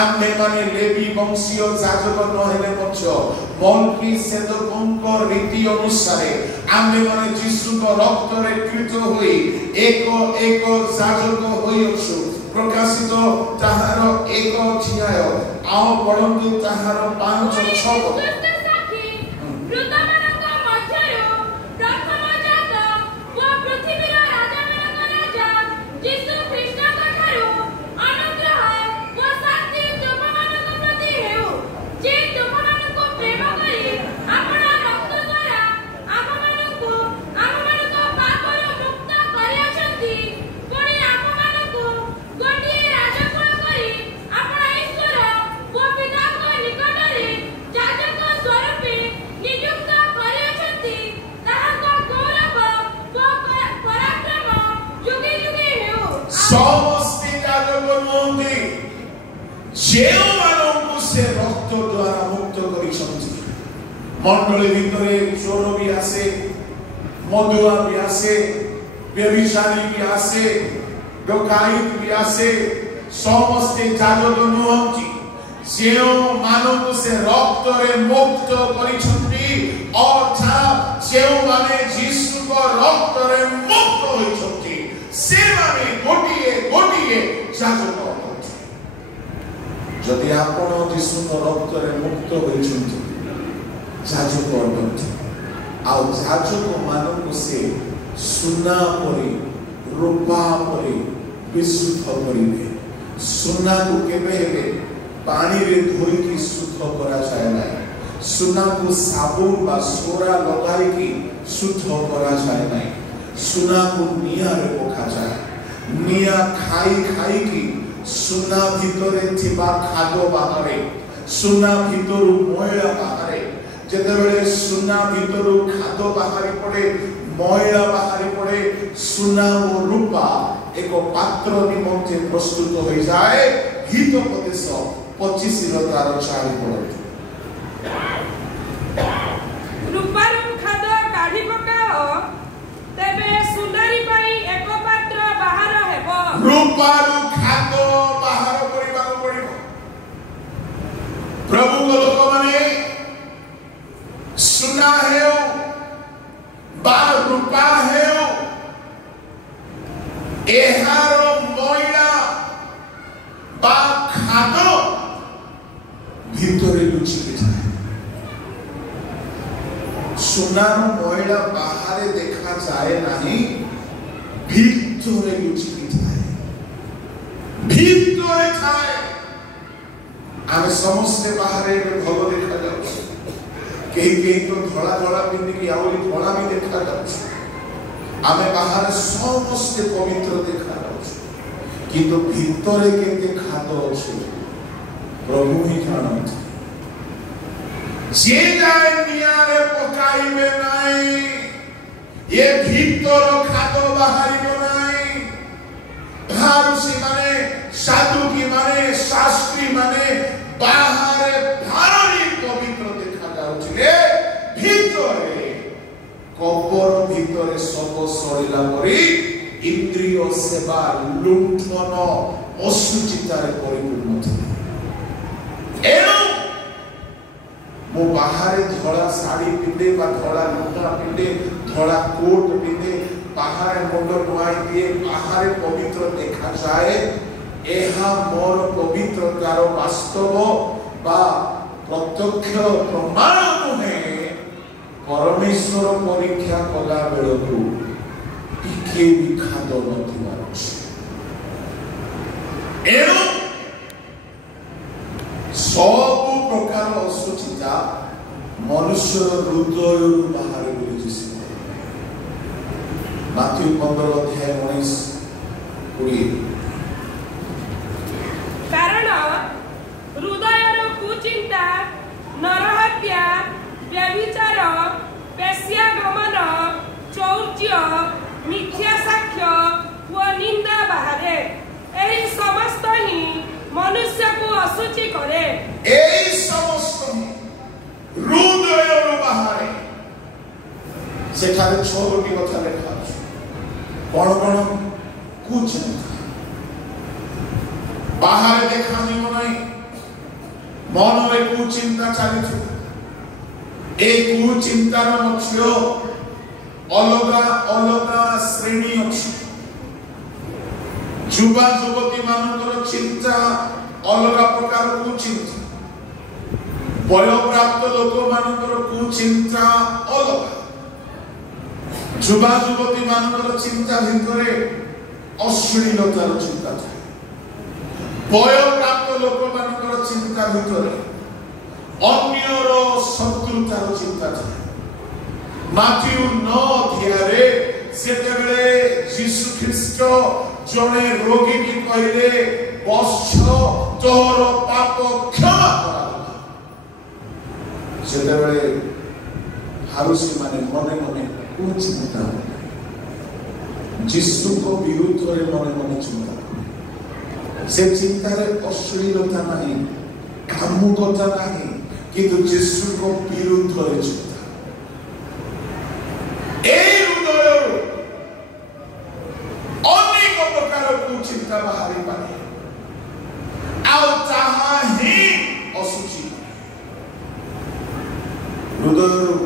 ଆମ୍ଭେମାନେ ଲେବି ବଂଶୀୟ ଯାଜକ ନହେଲେ ମଧ୍ୟ ମଲ୍କିସେଦକଙ୍କ ରୀତି ଅନୁସାରେ ଆମ୍ଭେମାନେ ଯୀଶୁଙ୍କ ରକ୍ତରେ କ୍ରୀତ ହୋଇ ଏକ ଯାଜକ ହୋଇଅଛୁ। ପ୍ରକାଶିତ ତାହାର 1 ଅଧ୍ୟାୟ ଆଉ ପଢ଼ନ୍ତୁ ତାହାର 5-6 ପଦ। ସମସ୍ତେ ଯାଜକ ନୁହନ୍ତି ଯେଉଁମାନଙ୍କୁ ସେ ରକ୍ତ ଦ୍ୱାରା ମୁକ୍ତ କରିଛନ୍ତି। ମଣ୍ଡଳୀ ଭିତରେ ଚୋର ବି ଆସେ, ମଦୁଆ ବି ଆସେ, ବ୍ୟଭିଚାରୀ ବି ଆସେ, ଡକାୟତ ବି ଆସେ। ସମସ୍ତେ ଯାଜକ ନୁହନ୍ତି ଯେଉଁମାନଙ୍କୁ ସେ ରକ୍ତରେ ମୁକ୍ତ କରିଛନ୍ତି, ଅର୍ଥାତ୍ ଯେଉଁମାନେ ଯୀଶୁଙ୍କ ରକ୍ତରେ ମୁକ୍ତ ହୋଇଛନ୍ତି ସେମାନେ ଗୋଟିଏ ଯାଜକ ଅଟନ୍ତି। ଯଦି ଆପଣ ଯୀଶୁଙ୍କ ରକ୍ତରେ ମୁକ୍ତ ହୋଇଛନ୍ତି ଯାଜକ ଅଟନ୍ତି। ଆଉ ଯାଜକ ମାନଙ୍କୁ ସେ ସୁନା ପରି ରୂପା ପରି ବିଶୁଦ୍ଧ କରିବେ। ସୁନାକୁ କେବେ ହେଲେ ପାଣିରେ ଧୋଇକି ଶୁଦ୍ଧ କରାଯାଏ ନାହିଁ। ସୁନାକୁ ସାବୁନ ବା ସୋଡ଼ା ଲଗାଇକି ଶୁଦ୍ଧ କରାଯାଏ ନାହିଁ। ସୁନାକୁ ନିଆଁରେ ପକାଯାଏ। ନିଆଁ ଖାଇକି ସୁନା ଭିତରେ ଥିବା ଖାଦ ବାହାରେ, ସୁନା ଭିତରୁ ମଇଳା ବାହାରେ। ଯେତେବେଳେ ସୁନା ଭିତରୁ ଖାଦ ବାହାରି ପଡ଼େ, ମଇଳା ବାହାରି ପଡ଼େ, ସୁନା ଓ ରୂପା ଏକ ପାତ୍ର ନିମନ୍ତେ ପ୍ରସ୍ତୁତ ହୋଇଯାଏ। ହିତୋପଦେଶ 25:4 ପଡ଼ନ୍ତୁ। ରୂପାରୁ ଖାଦ କାଢି ପକାଅ, ତେବେ ସୁନାରୀ ପାଇଁ ଏକ ପାତ୍ର ବାହାର ହେବ। ରୂପାରୁ ଖାଦ ବାହାର କରିବାକୁ ପଡ଼ିବ। ପ୍ରଭୁଙ୍କ ଲୋକମାନେ ସୁନା ହେଉ ବା ରୂପା ହେଉ, ଏହାର ମଇଳା ବା ଖାଦ ଭିତରେ ଲୁଚିକି ଥାଏ। ସୁନାର ମଇଳା ବାହାରେ ଦେଖାଯାଏ ନାହିଁ, ଭିତରେ ଲୁଚିକି ଥାଏ। ଭିତରେ ଥାଏ। ଆମେ ସମସ୍ତେ ବାହାରେ ଭଲ ଦେଖାଯାଉଛୁ। କେହି ତ ଧଳା ପିନ୍ଧିକି ଆହୁରି ଧଳା ବି ଦେଖାଯାଉଛି। ଆମେ ବାହାରେ ସମସ୍ତେ ପବିତ୍ର ଦେଖାଯାଉଛୁ, କିନ୍ତୁ ଭିତରେ କେତେ ଖାଦ ଅଛି ପ୍ରଭୁ ହିଁ ଜାଣନ୍ତି। ଯେ ଯାଏ ନିଆଁରେ ପକାଇବେ ନାହିଁ, ଏ ଭିତର ଖାଦ ବାହାରିବ ନାହିଁ। ଭାରୁଷୀ ମାନେ, ସାଧୁକୀ ମାନେ, ଶାସ୍ତ୍ରୀ ମାନେ ବାହାରେ ଭାରି ପବିତ୍ର ଦେଖାଯାଉଥିଲେ, ଭିତରେ କବର ଭିତରେ ଶବ ସରିଲା ପରି ଇନ୍ଦ୍ରିୟ ସେବା, ଲୁଣ୍ଠନ, ଅଶୁଚିତାରେ ପରିପୂର୍ଣ୍ଣ ଥିଲା। ଏଣୁ ମୁଁ ବାହାରେ ଧଳା ଶାଢ଼ୀ ପିନ୍ଧେ ବା ଧଳା ଲୁଗା ପିନ୍ଧେ, ଧଳା କୋଟ ପିନ୍ଧେ, ବାହାରେ ମୁଣ୍ଡ ଧୁଆଇ ଦିଏ, ବାହାରେ ପବିତ୍ର ଦେଖାଯାଏ। ଏହା ମୋର ପବିତ୍ରତାର ବାସ୍ତବ ବା ପ୍ରତ୍ୟକ୍ଷ ପ୍ରମାଣ ନୁହେଁ। ପରମେଶ୍ୱର ପରୀକ୍ଷା କଲା ବେଳକୁ ଟିକେ ବି ଖାଦ ନଥିବାର ଅଛି। ଏଣୁ ସବୁ ପ୍ରକାର ଅଶୁଚିତା ମନୁଷ୍ୟର ହୃଦୟରୁ ବାହାରେ ବୋଲି ଯୀଶୁ କହିଲେ। ମାଥ୍ୟୁ 15:19-20। କାରଣ ହୃଦୟର କୁଚିନ୍ତା, ନରହତ୍ୟା, ବ୍ୟଭିଚାର, ବେଶ୍ୟାଗମନ, ଚୌର୍ଯ୍ୟ, ମିଥ୍ୟା ସାକ୍ଷ୍ୟ ଓ ନିନ୍ଦା ବାହାରେ। ଏହି ସମସ୍ତ ହିଁ ମନୁଷ୍ୟକୁ ଅଶୁଚି କରେ। এই সমস্ত হৃদয় ବାହାରେ ସେଠାରେ 6ଟି କଥା ଲେଖା ଅଛି। କଣ କଣ? କୁଚିନ୍ତା ବାହାରେ ଦେଖାଯିବ ନାହିଁ, ମନରେ କୁଚିନ୍ତା ଚାଲିଥିବ। ଏ କୁଚିନ୍ତାର ମଧ୍ୟ ଅଲଗା ଅଲଗା ଶ୍ରେଣୀ ଅଛି। ଯୁବା ଯୁବତୀ ମାନଙ୍କର ଚିନ୍ତା ଅଲଗା ପ୍ରକାର କୁଚିନ୍ତା, ବୟପ୍ରାପ୍ତ ଲୋକମାନଙ୍କର କୁଚିନ୍ତା ଅଲଗା। ଯୁବା ଯୁବତୀ ମାନଙ୍କର ଚିନ୍ତା ଭିତରେ ଅଶ୍ଳୀଳତାର ଚିନ୍ତା ଥାଏ। ବୟପ୍ରାପ୍ତ ଲୋକମାନଙ୍କର ଚିନ୍ତା ଭିତରେ ଅନ୍ୟର ଶତ୍ରୁତାର ଚିନ୍ତା ଥାଏ। ମାଥିଉ 9 ଅଧ୍ୟାୟରେ ସେତେବେଳେ ଯୀଶୁ ଖ୍ରୀଷ୍ଟ ଜଣେ ରୋଗୀକି କହିଲେ, ବତ୍ସ ତୋର ପାପ କ୍ଷମା କରାଗଲା। ସେତେବେଳେ ଫାରୁସୀ ମାନେ ମନେ ମନେ କୁଚିନ୍ତା କଲେ, ଯୀଶୁଙ୍କ ବିରୁଦ୍ଧରେ ମନେ ମନେ ଚିନ୍ତା କଲେ। ସେ ଚିନ୍ତାରେ ଅଶ୍ଳୀଳତା ନାହିଁ, କାମୁକତା ନାହିଁ, କିନ୍ତୁ ଯୀଶୁଙ୍କ ବିରୁଦ୍ଧରେ ଚିନ୍ତା। এই হৃদয়ରୁ ଅନେକ ପ୍ରକାର କୁଚିନ୍ତା ବାହାରି ପାରେ, ଆଉ ତାହା ହିଁ ଅଶୁଚି। ହୃଦୟରୁ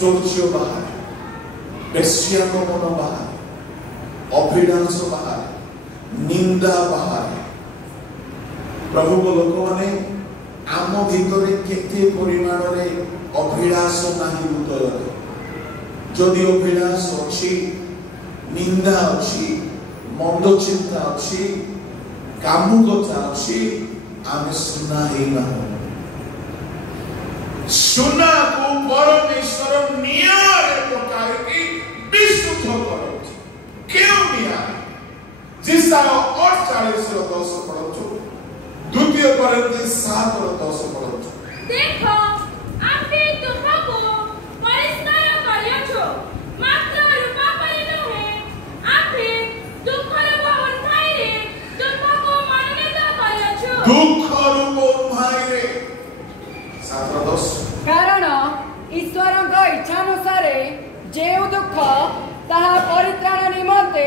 ଚୋର୍ଚ୍ୟ ବାହାରେ, ବେଶ୍ୟାଙ୍କ ମନ ବାହାରେ, ଅଭିଳାଷ ବାହାରେ, ନିନ୍ଦା ବାହାରେ। ପ୍ରଭୁଙ୍କ ଲୋକମାନେ ଆମ ଭିତରେ କେତେ ପରିମାଣରେ ଅଭିଳାଷ ନାହିଁ ହୃଦୟରେ। ଯଦି ଅଭିଳାଷ ଅଛି, ନିନ୍ଦା ଅଛି, ମନ୍ଦ ଚିନ୍ତା ଅଛି, କାମୁକତା ଅଛି, ଆମେ ସୁନା ହେଇନାହୁଁ। ସୁନାକୁ ପରମେଶ୍ୱର ନିଆଁରେ ପକାଇକି ବିଶୁଦ୍ଧ କରନ୍ତି। କେଉଁ ନିଆଁରେ? ଜିସାୟ 48:10 ପଢନ୍ତୁ, 2 Corinthians 7:10 ପଢନ୍ତୁ। ଦେଖ ଆମେ ତୁମକୁ ପରିଷ୍କାର କରିଅଛୁ, ମାତ୍ର ରୂପା ପରି ନୁହେଁ। ଆମେ ଦୁଃଖରୂପ ଉନ୍ମାଇରେ ତୁମକୁ ମନୋନୀତ କରିଅଛୁ। ଦୁଃଖରୂପ ଉନ୍ମାଇରେ 7:10। କାରଣ ଈଶ୍ୱରଙ୍କ ଇଚ୍ଛାନୁସାରେ ଯେଉଁ ଦୁଃଖ ତାହା ପରିତ୍ରାଣ ନିମନ୍ତେ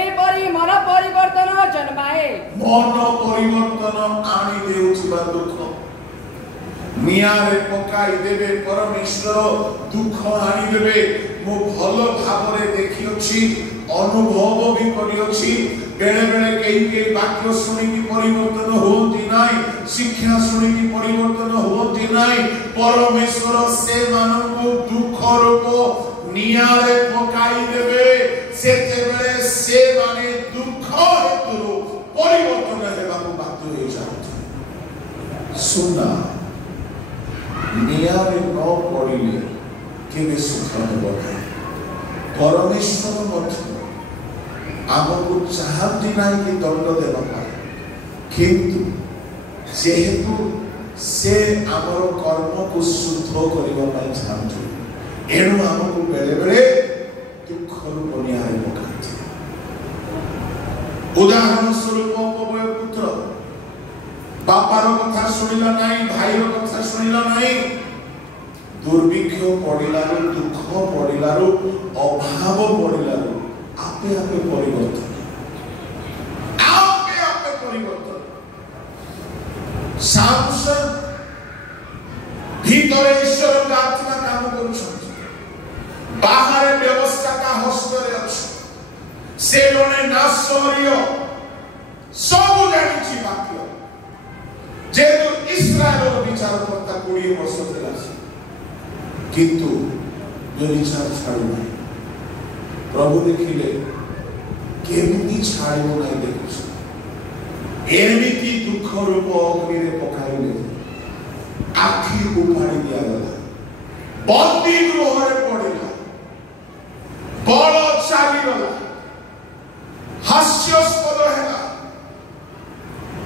ଏପରି ମନ ପରିବର୍ତ୍ତନ ଜନ୍ମାଏ। ମନ ପରିବର୍ତ୍ତନ ଆଣି ଦେଉଥିବା ଦୁଃଖ ନିଆଁରେ ପକାଇ ଦେବେ ପରମେଶ୍ୱର, ଦୁଃଖ ଆଣିଦେବେ। ମୁଁ ଭଲ ଭାବରେ ଦେଖିଅଛି, ଅନୁଭବ ବି କରିଅଛି। ବେଳେ ବେଳେ କେହି ବାକ୍ୟ ଶୁଣିକି ପରିବର୍ତ୍ତନ ହୁଅନ୍ତି ନାହିଁ, ଶିକ୍ଷା ଶୁଣିକି ପରିବର୍ତ୍ତନ ହୁଅନ୍ତି ନାହିଁ। ପରମେଶ୍ୱର ସେମାନଙ୍କୁ ଦୁଃଖ ରୂପ ନିଆଁରେ ପକାଇ ଦେବେ। ସେତେବେଳେ ସେମାନେ ଦୁଃଖ ହେତୁରୁ ପରିବର୍ତ୍ତନ ହେବାକୁ ବାଧ୍ୟ ହୋଇଯାନ୍ତି। ସୁନା ନିଆଁରେ ନ ପଡ଼ିଲେ କେବେ ସୁଖ ହେବ ନାହିଁ। ପରମେଶ୍ୱର ମଧ୍ୟ ଆମକୁ ଚାହାନ୍ତି ନାହିଁ କି ଦଣ୍ଡ ଦେବା ପାଇଁ, କିନ୍ତୁ ଯେହେତୁ ସେ ଆମର କର୍ମକୁ ଶୁଦ୍ଧ କରିବା ପାଇଁ ଚାହାନ୍ତି, ଏଣୁ ଆମକୁ ବେଳେ ବେଳେ ଦୁଃଖ ରୂପ ନିଆଁରେ ପକାନ୍ତି। ଉଦାହରଣ ସ୍ୱରୂପ ଅପବୟ ପୁତ୍ର ବାପାର କଥା ଶୁଣିଲା ନାହିଁ, ଭାଇର କଥା ଶୁଣିଲା ନାହିଁ। ଦୁର୍ଭିକ୍ଷ ପଡ଼ିଲାରୁ, ଦୁଃଖ ପଡ଼ିଲାରୁ, ଅଭାବ ପଡ଼ିଲାରୁ ଆପେ ଆପେ ପରିବର୍ତ୍ତନ, ଆପେ ଆପେ ପରିବର୍ତ୍ତନ। ସାମସନ ଭିତରେ ଈଶ୍ୱରଙ୍କ ଆତ୍ମା କାମ କରୁଛନ୍ତି, ବାହାରେ ବ୍ୟବସ୍ଥା ତା ହସ୍ତରେ ଅଛି। ସେ ଜଣେ ନାଶରୀୟ, ସବୁ ଜାଣିଛି ବାକ୍ୟ। ଯେହେତୁ ଇସ୍ରାଏଲର ବିଚାରକର୍ତ୍ତା 20 ବର୍ଷ ଥିଲା, କିନ୍ତୁ ବିଚାର ଛାଡୁ ନାହିଁ। ପ୍ରଭୁ ଦେଖିଲେ କେମିତି ଛାଡ଼ିବ ନାହିଁ ଦେଖୁଛ। ଏମିତି ଦୁଃଖ ରୂପ ଅଗ୍ନିରେ ପକାଇଲେ, ଆଖି ଉପାଡ଼ି ଦିଆଗଲା, ବନ୍ଦୀ ଗୃହରେ ପଡ଼ିଲା, ବଳ ଚାଲିଗଲା, ହାସ୍ୟାସ୍ପଦ ହେଲା,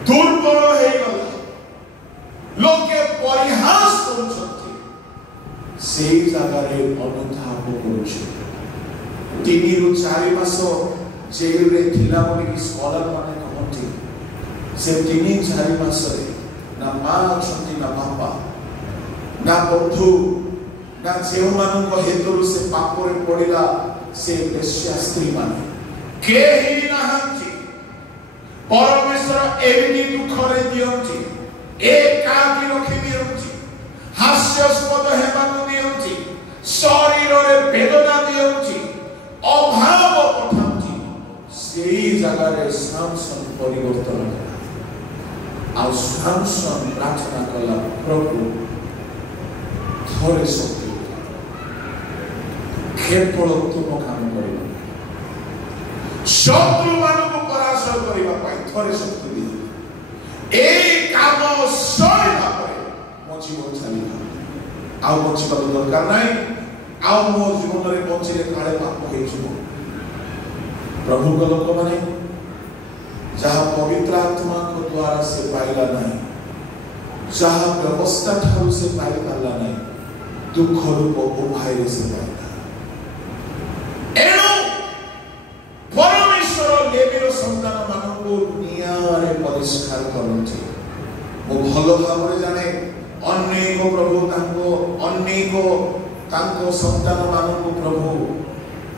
ଦୁର୍ବଳ ହେଇଗଲା, ଲୋକେ ପରିହାସ କରୁଛନ୍ତି। ସେଇ ଜାଗାରେ ଅନୁତାପ କରୁଛି। 3 ରୁ 4 ମାସ ଜେଲରେ ଥିଲା ବୋଲିକି ସ୍କଲାର ମାନେ କହନ୍ତି। ସେ 3-4 ମାସରେ ନା ମା ଅଛନ୍ତି, ନା ବାପା, ନା ବନ୍ଧୁ, ना जेउ मानक हेतुरु से पापरे पड़िला से बेश्या स्त्री माने केही नाहंती परमेश्वर एमिति दुखरे दियंती एकाकी रखि दियंती हास्यास्पद हेबाकु दियंती शरीर रे वेदना दियंती अभाव पठांती सेही जगह रे सामसन परिवर्तन करा आ सामसन प्रार्थना कला प्रभु थोड़े शक्ति केवल तुम काम करिबा शत्रु मानक पराजय करिबा पाई थोड़े शक्ति दी ए काम सरिबा परे मो जीवन चलिबा आउ बचिबा दरकार नाही आउ मो जीवन रे बचिले काळे पाप होई जिवो प्रभु को लोक माने जहाँ पवित्र आत्मा को द्वारा से पाइला नहीं जहाँ व्यवस्था ठारू से पाई पाला नहीं दुख रूप उभाई से पाइला एणु परमेश्वर लेवीर संतान मानकु नियारे परिष्कार करନ୍ତି मो भलो भाबरे जाने अनेक प्रभु तांको अनेक तांको संतान मानकु प्रभु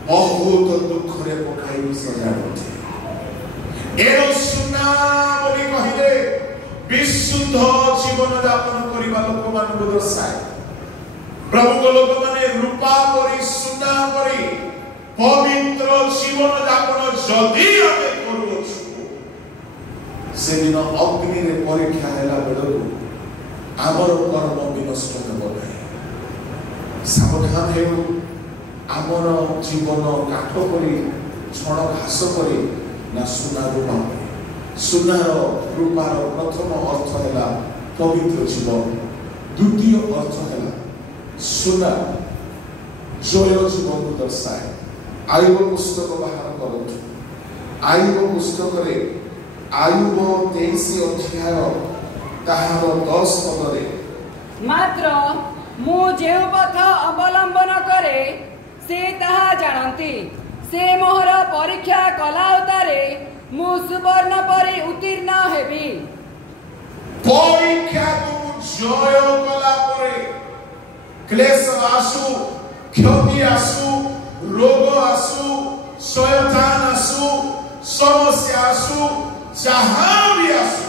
बहुत दुख रे पकाई सजावती एणु सुना बोली कहिले विशुद्ध जीवन यापन करिबा लोक मानकु दर्शाए प्रभु को लोक माने रूपा परि सुना परि पवित्र जीवन यापन जदि आमे करूछु से दिन अग्नि रे परीक्षा हैला बेडको आमर कर्म विनष्ट हेबो नाही सावधान हेउ आमर जीवन काठ परि छण घास परि ना सुना रूपा सुनार रूपार प्रथम अर्थ है पवित्र जीवन द्वितीय अर्थ है सुना जय जीवन को दर्शाए आयुब पुस्तक बाहर कर आयुब पुस्तक आयुब 23 अध्याय ताहार 10 पदरे मात्र मु जेउ पथ अवलंबन करे से ताहा जानती से मोहर परीक्षा कला उतारे मु सुवर्ण परि उत्तीर्ण हेबी परीक्षा को जय कला परे क्लेश आसु क्षति आसु रोग आसु शयतान आसु समस्या आसु जहां भी आसु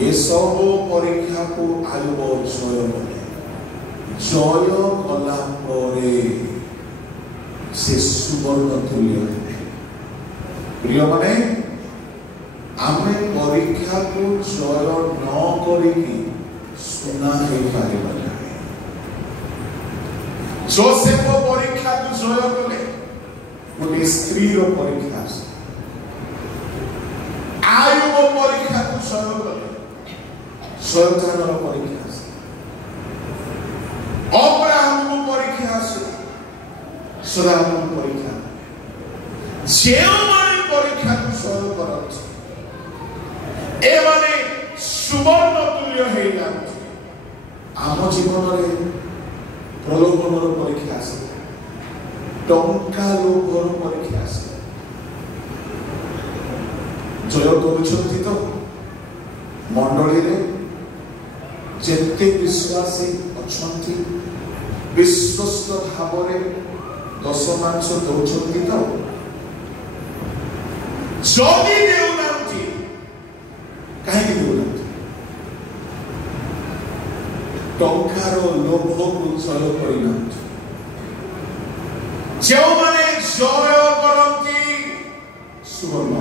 ये सब परीक्षा को आयुब जय कले जय कला परे से सुवर्ण तुल्य प्रिय माने आमे परीक्षा को जय न करिकी सुना हे पारिबा नाही जोसेफ परीक्षा को जय कले गोटे स्त्री रो परीक्षा आयुब परीक्षा को जय कले शयतान रो परीक्षा अब्राहम को परीक्षा सदाम परीक्षा जेउ माने परीक्षा को जय करत ए माने सुवर्ण तुल्य हे जात आम जीवन रे प्रलोभन रो परीक्षा आसे टंका लोभ रो परीक्षा आसे जय करूछंती तो मंडली रे जेते विश्वासी अछंती विश्वस्त भावरे दशमांश दौरान तो जदि देउनांती कहीं देउनांती टंकार लोभ को जय करिनांती जो माने जय करंती सुवर्ण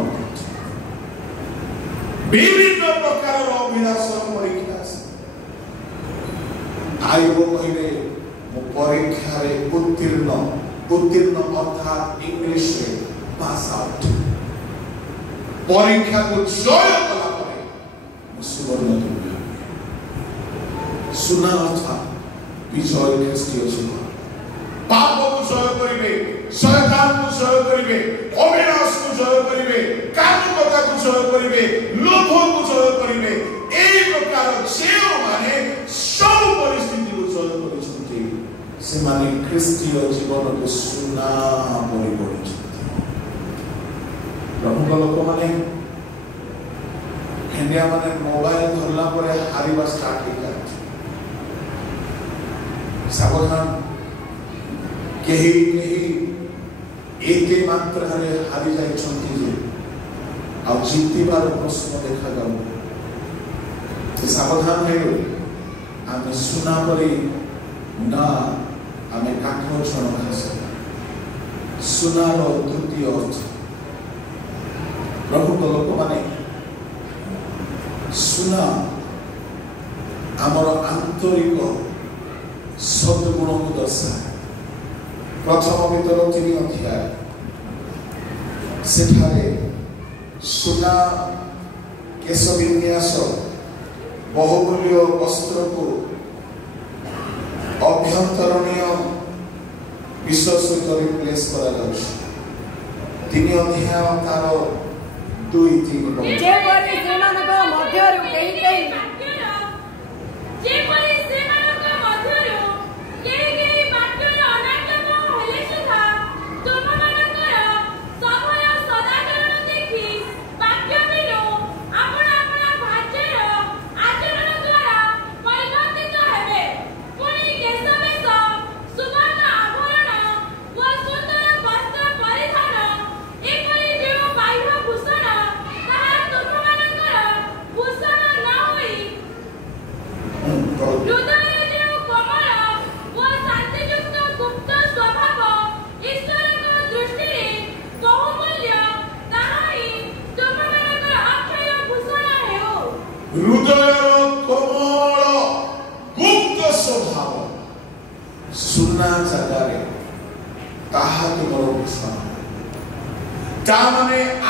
विभिन्न प्रकार अभिलाष परीक्षा आयुब कहले परीक्षा रे उत्तीर्ण अर्थात इंग्लिश रे पास आउट परीक्षा को जय कला परे सुवर्ण तुल्य सुना अर्थात विजय ख्रीष्टीय जीवन पाप को जय करिवे शैतान को जय करिवे अविनाश को जय करिवे कामुकता को जय करिवे लोभ को जय करिवे एई प्रकार जेउ माने सब परिस्थिति को जय करिसथि से माने ख्रीष्टीय जीवन को सुना परिवर्तित प्रभु लोक माने इंडिया माने मोबाइल धरला परे हारिबा स्टार्ट हे सावधान कहीं एक मात्रा हारी जाए जीतबार प्रश्न देखा जाऊ सावधान है आम सुना परी ना आम काठ छण घास सुनार द्वितीय अर्थ प्रभु लोक माने सुना आमर आंतरिक सद्गुण को दर्शा प्रथम भीतर 3 अध्याय सेठारे सुना केश विन्यास बहुमूल्य वस्त्र को अभ्यंतरणीय विषय सहित रिप्लेस करा जाउछ 3 अध्याय तार 2-3 जे परि सेमानक मध्यरु केही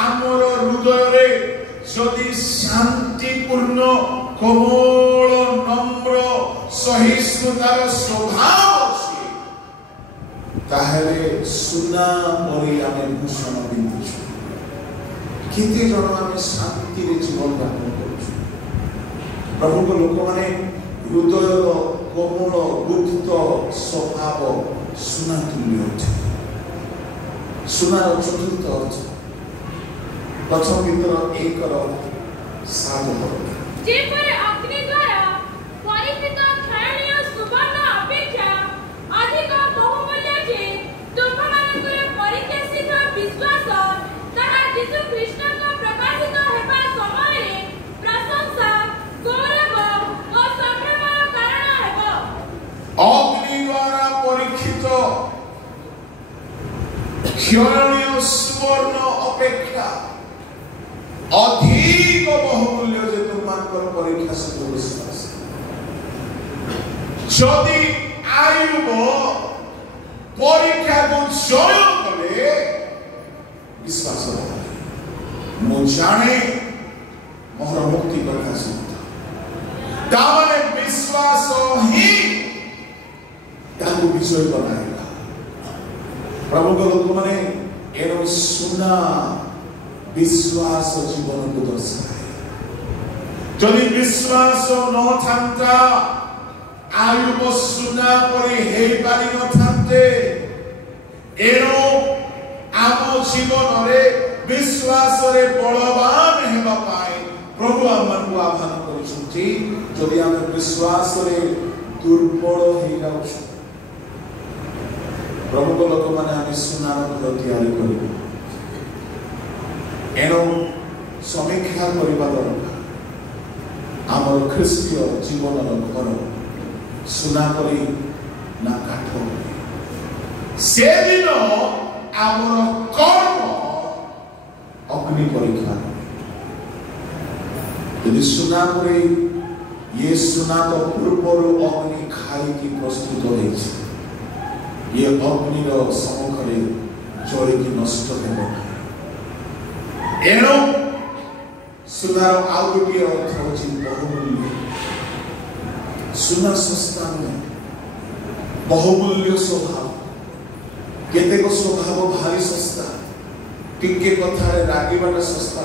आमर हृदय जदि शांतिपूर्ण कोमल नम्र सहिष्णुतार स्वभाव अच्छी ताहले सुना परी आमे भूषण पिंधुछु केते जण आमे शांति रे जीवन यापन करूछु प्रभु को लोक माने हृदय कोमल गुप्त स्वभाव सुना तुल्य होते सुनार चतुर्थ अर्थ प्रथम भीतर 1:7 जेपरि अग्नि द्वारा परिचित क्षणीय सुवर्ण अपेक्षा अधिक बहुमूल्य जे तुम्हानकर परित्यसित विश्वास ताहा यीशु कृष्ण को प्रकाशित हेबा समय प्रशंसा गौरव और संभ्रम कारण हेबो अग्नि द्वारा परीक्षित क्षणीय सुवर्ण अपेक्षा अधिक बहुमूल्य जे तुमकर परीक्षा से विश्वास जदि आयुब परीक्षा को जय कले विश्वास मु जाने मोर मुक्ति प्रकाश तामने विश्वास ही ताको विजय बनाएगा प्रभु को लोक माने एनो सुना विश्वास जीवन को दर्शाए जदि विश्वास न थांता आयुब सुना परि हे पारि न थांते एनो आम जीवन रे विश्वास रे बलवान हेबा पाए प्रभु हमन को आह्वान करिसुची जदि हम विश्वास रे दुर्बल हे जाउछु प्रभु को लोक माने हम सुना घर तैयारी करू एनो समीक्षा करिबा दरकार आमर ख्रीष्टीय जीवन घर सुना करी ना काठ से दिन आमर कर्म अग्नि परीक्षा यदि सुना करे ये सुना तो पूर्वर अग्नि खाई की प्रस्तुत होइछि ये अग्नि रो सम्मुखरे जड़ी की नष्ट हेबो एनो सुनार आउ गोटे अर्थ होछि बहुमूल्य सुना सस्ता नहीं बहुमूल्य स्वभाव केतेक स्वभाव भारी सस्ता टिके कथा रागिबाटा सस्ता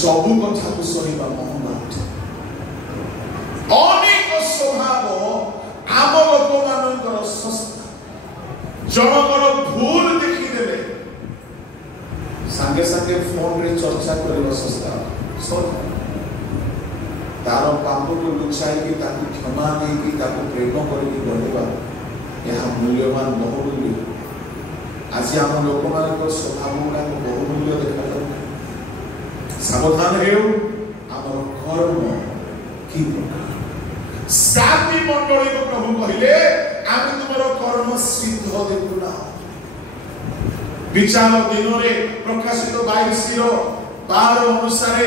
सबु कथा को सहिबा महंगा अनेक स्वभाव आम लोक मानकर सस्ता जनकर भूल देखी देले सांगे सांगे फोन रे चर्चा करबा सस्ता तार पाप को लुचाई की ताकि क्षमा देकी ताको प्रेम करके गढ़वा यह मूल्यवान बहुमूल्य। आज आम लोक मान स्वभाव गुड़ा बहुमूल्य देखा जाए। सावधान हो कर्म कि साथी मंडली को प्रभु कहले आम तुम कर्म सिद्ध देखुना। विचार दिन में प्रकाशित 22:12 अनुसार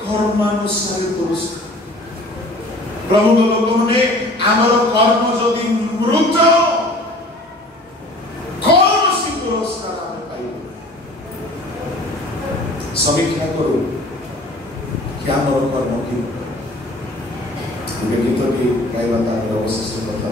कर्मानुसार पुरस्कार। प्रभु लोक मैंने आमर कर्म जदि मृत कौन सी पुरस्कार आम पाइब समीक्षा करू क्या मोर कर्म कि गीत भी गाइबा अवशिष्ट कथा।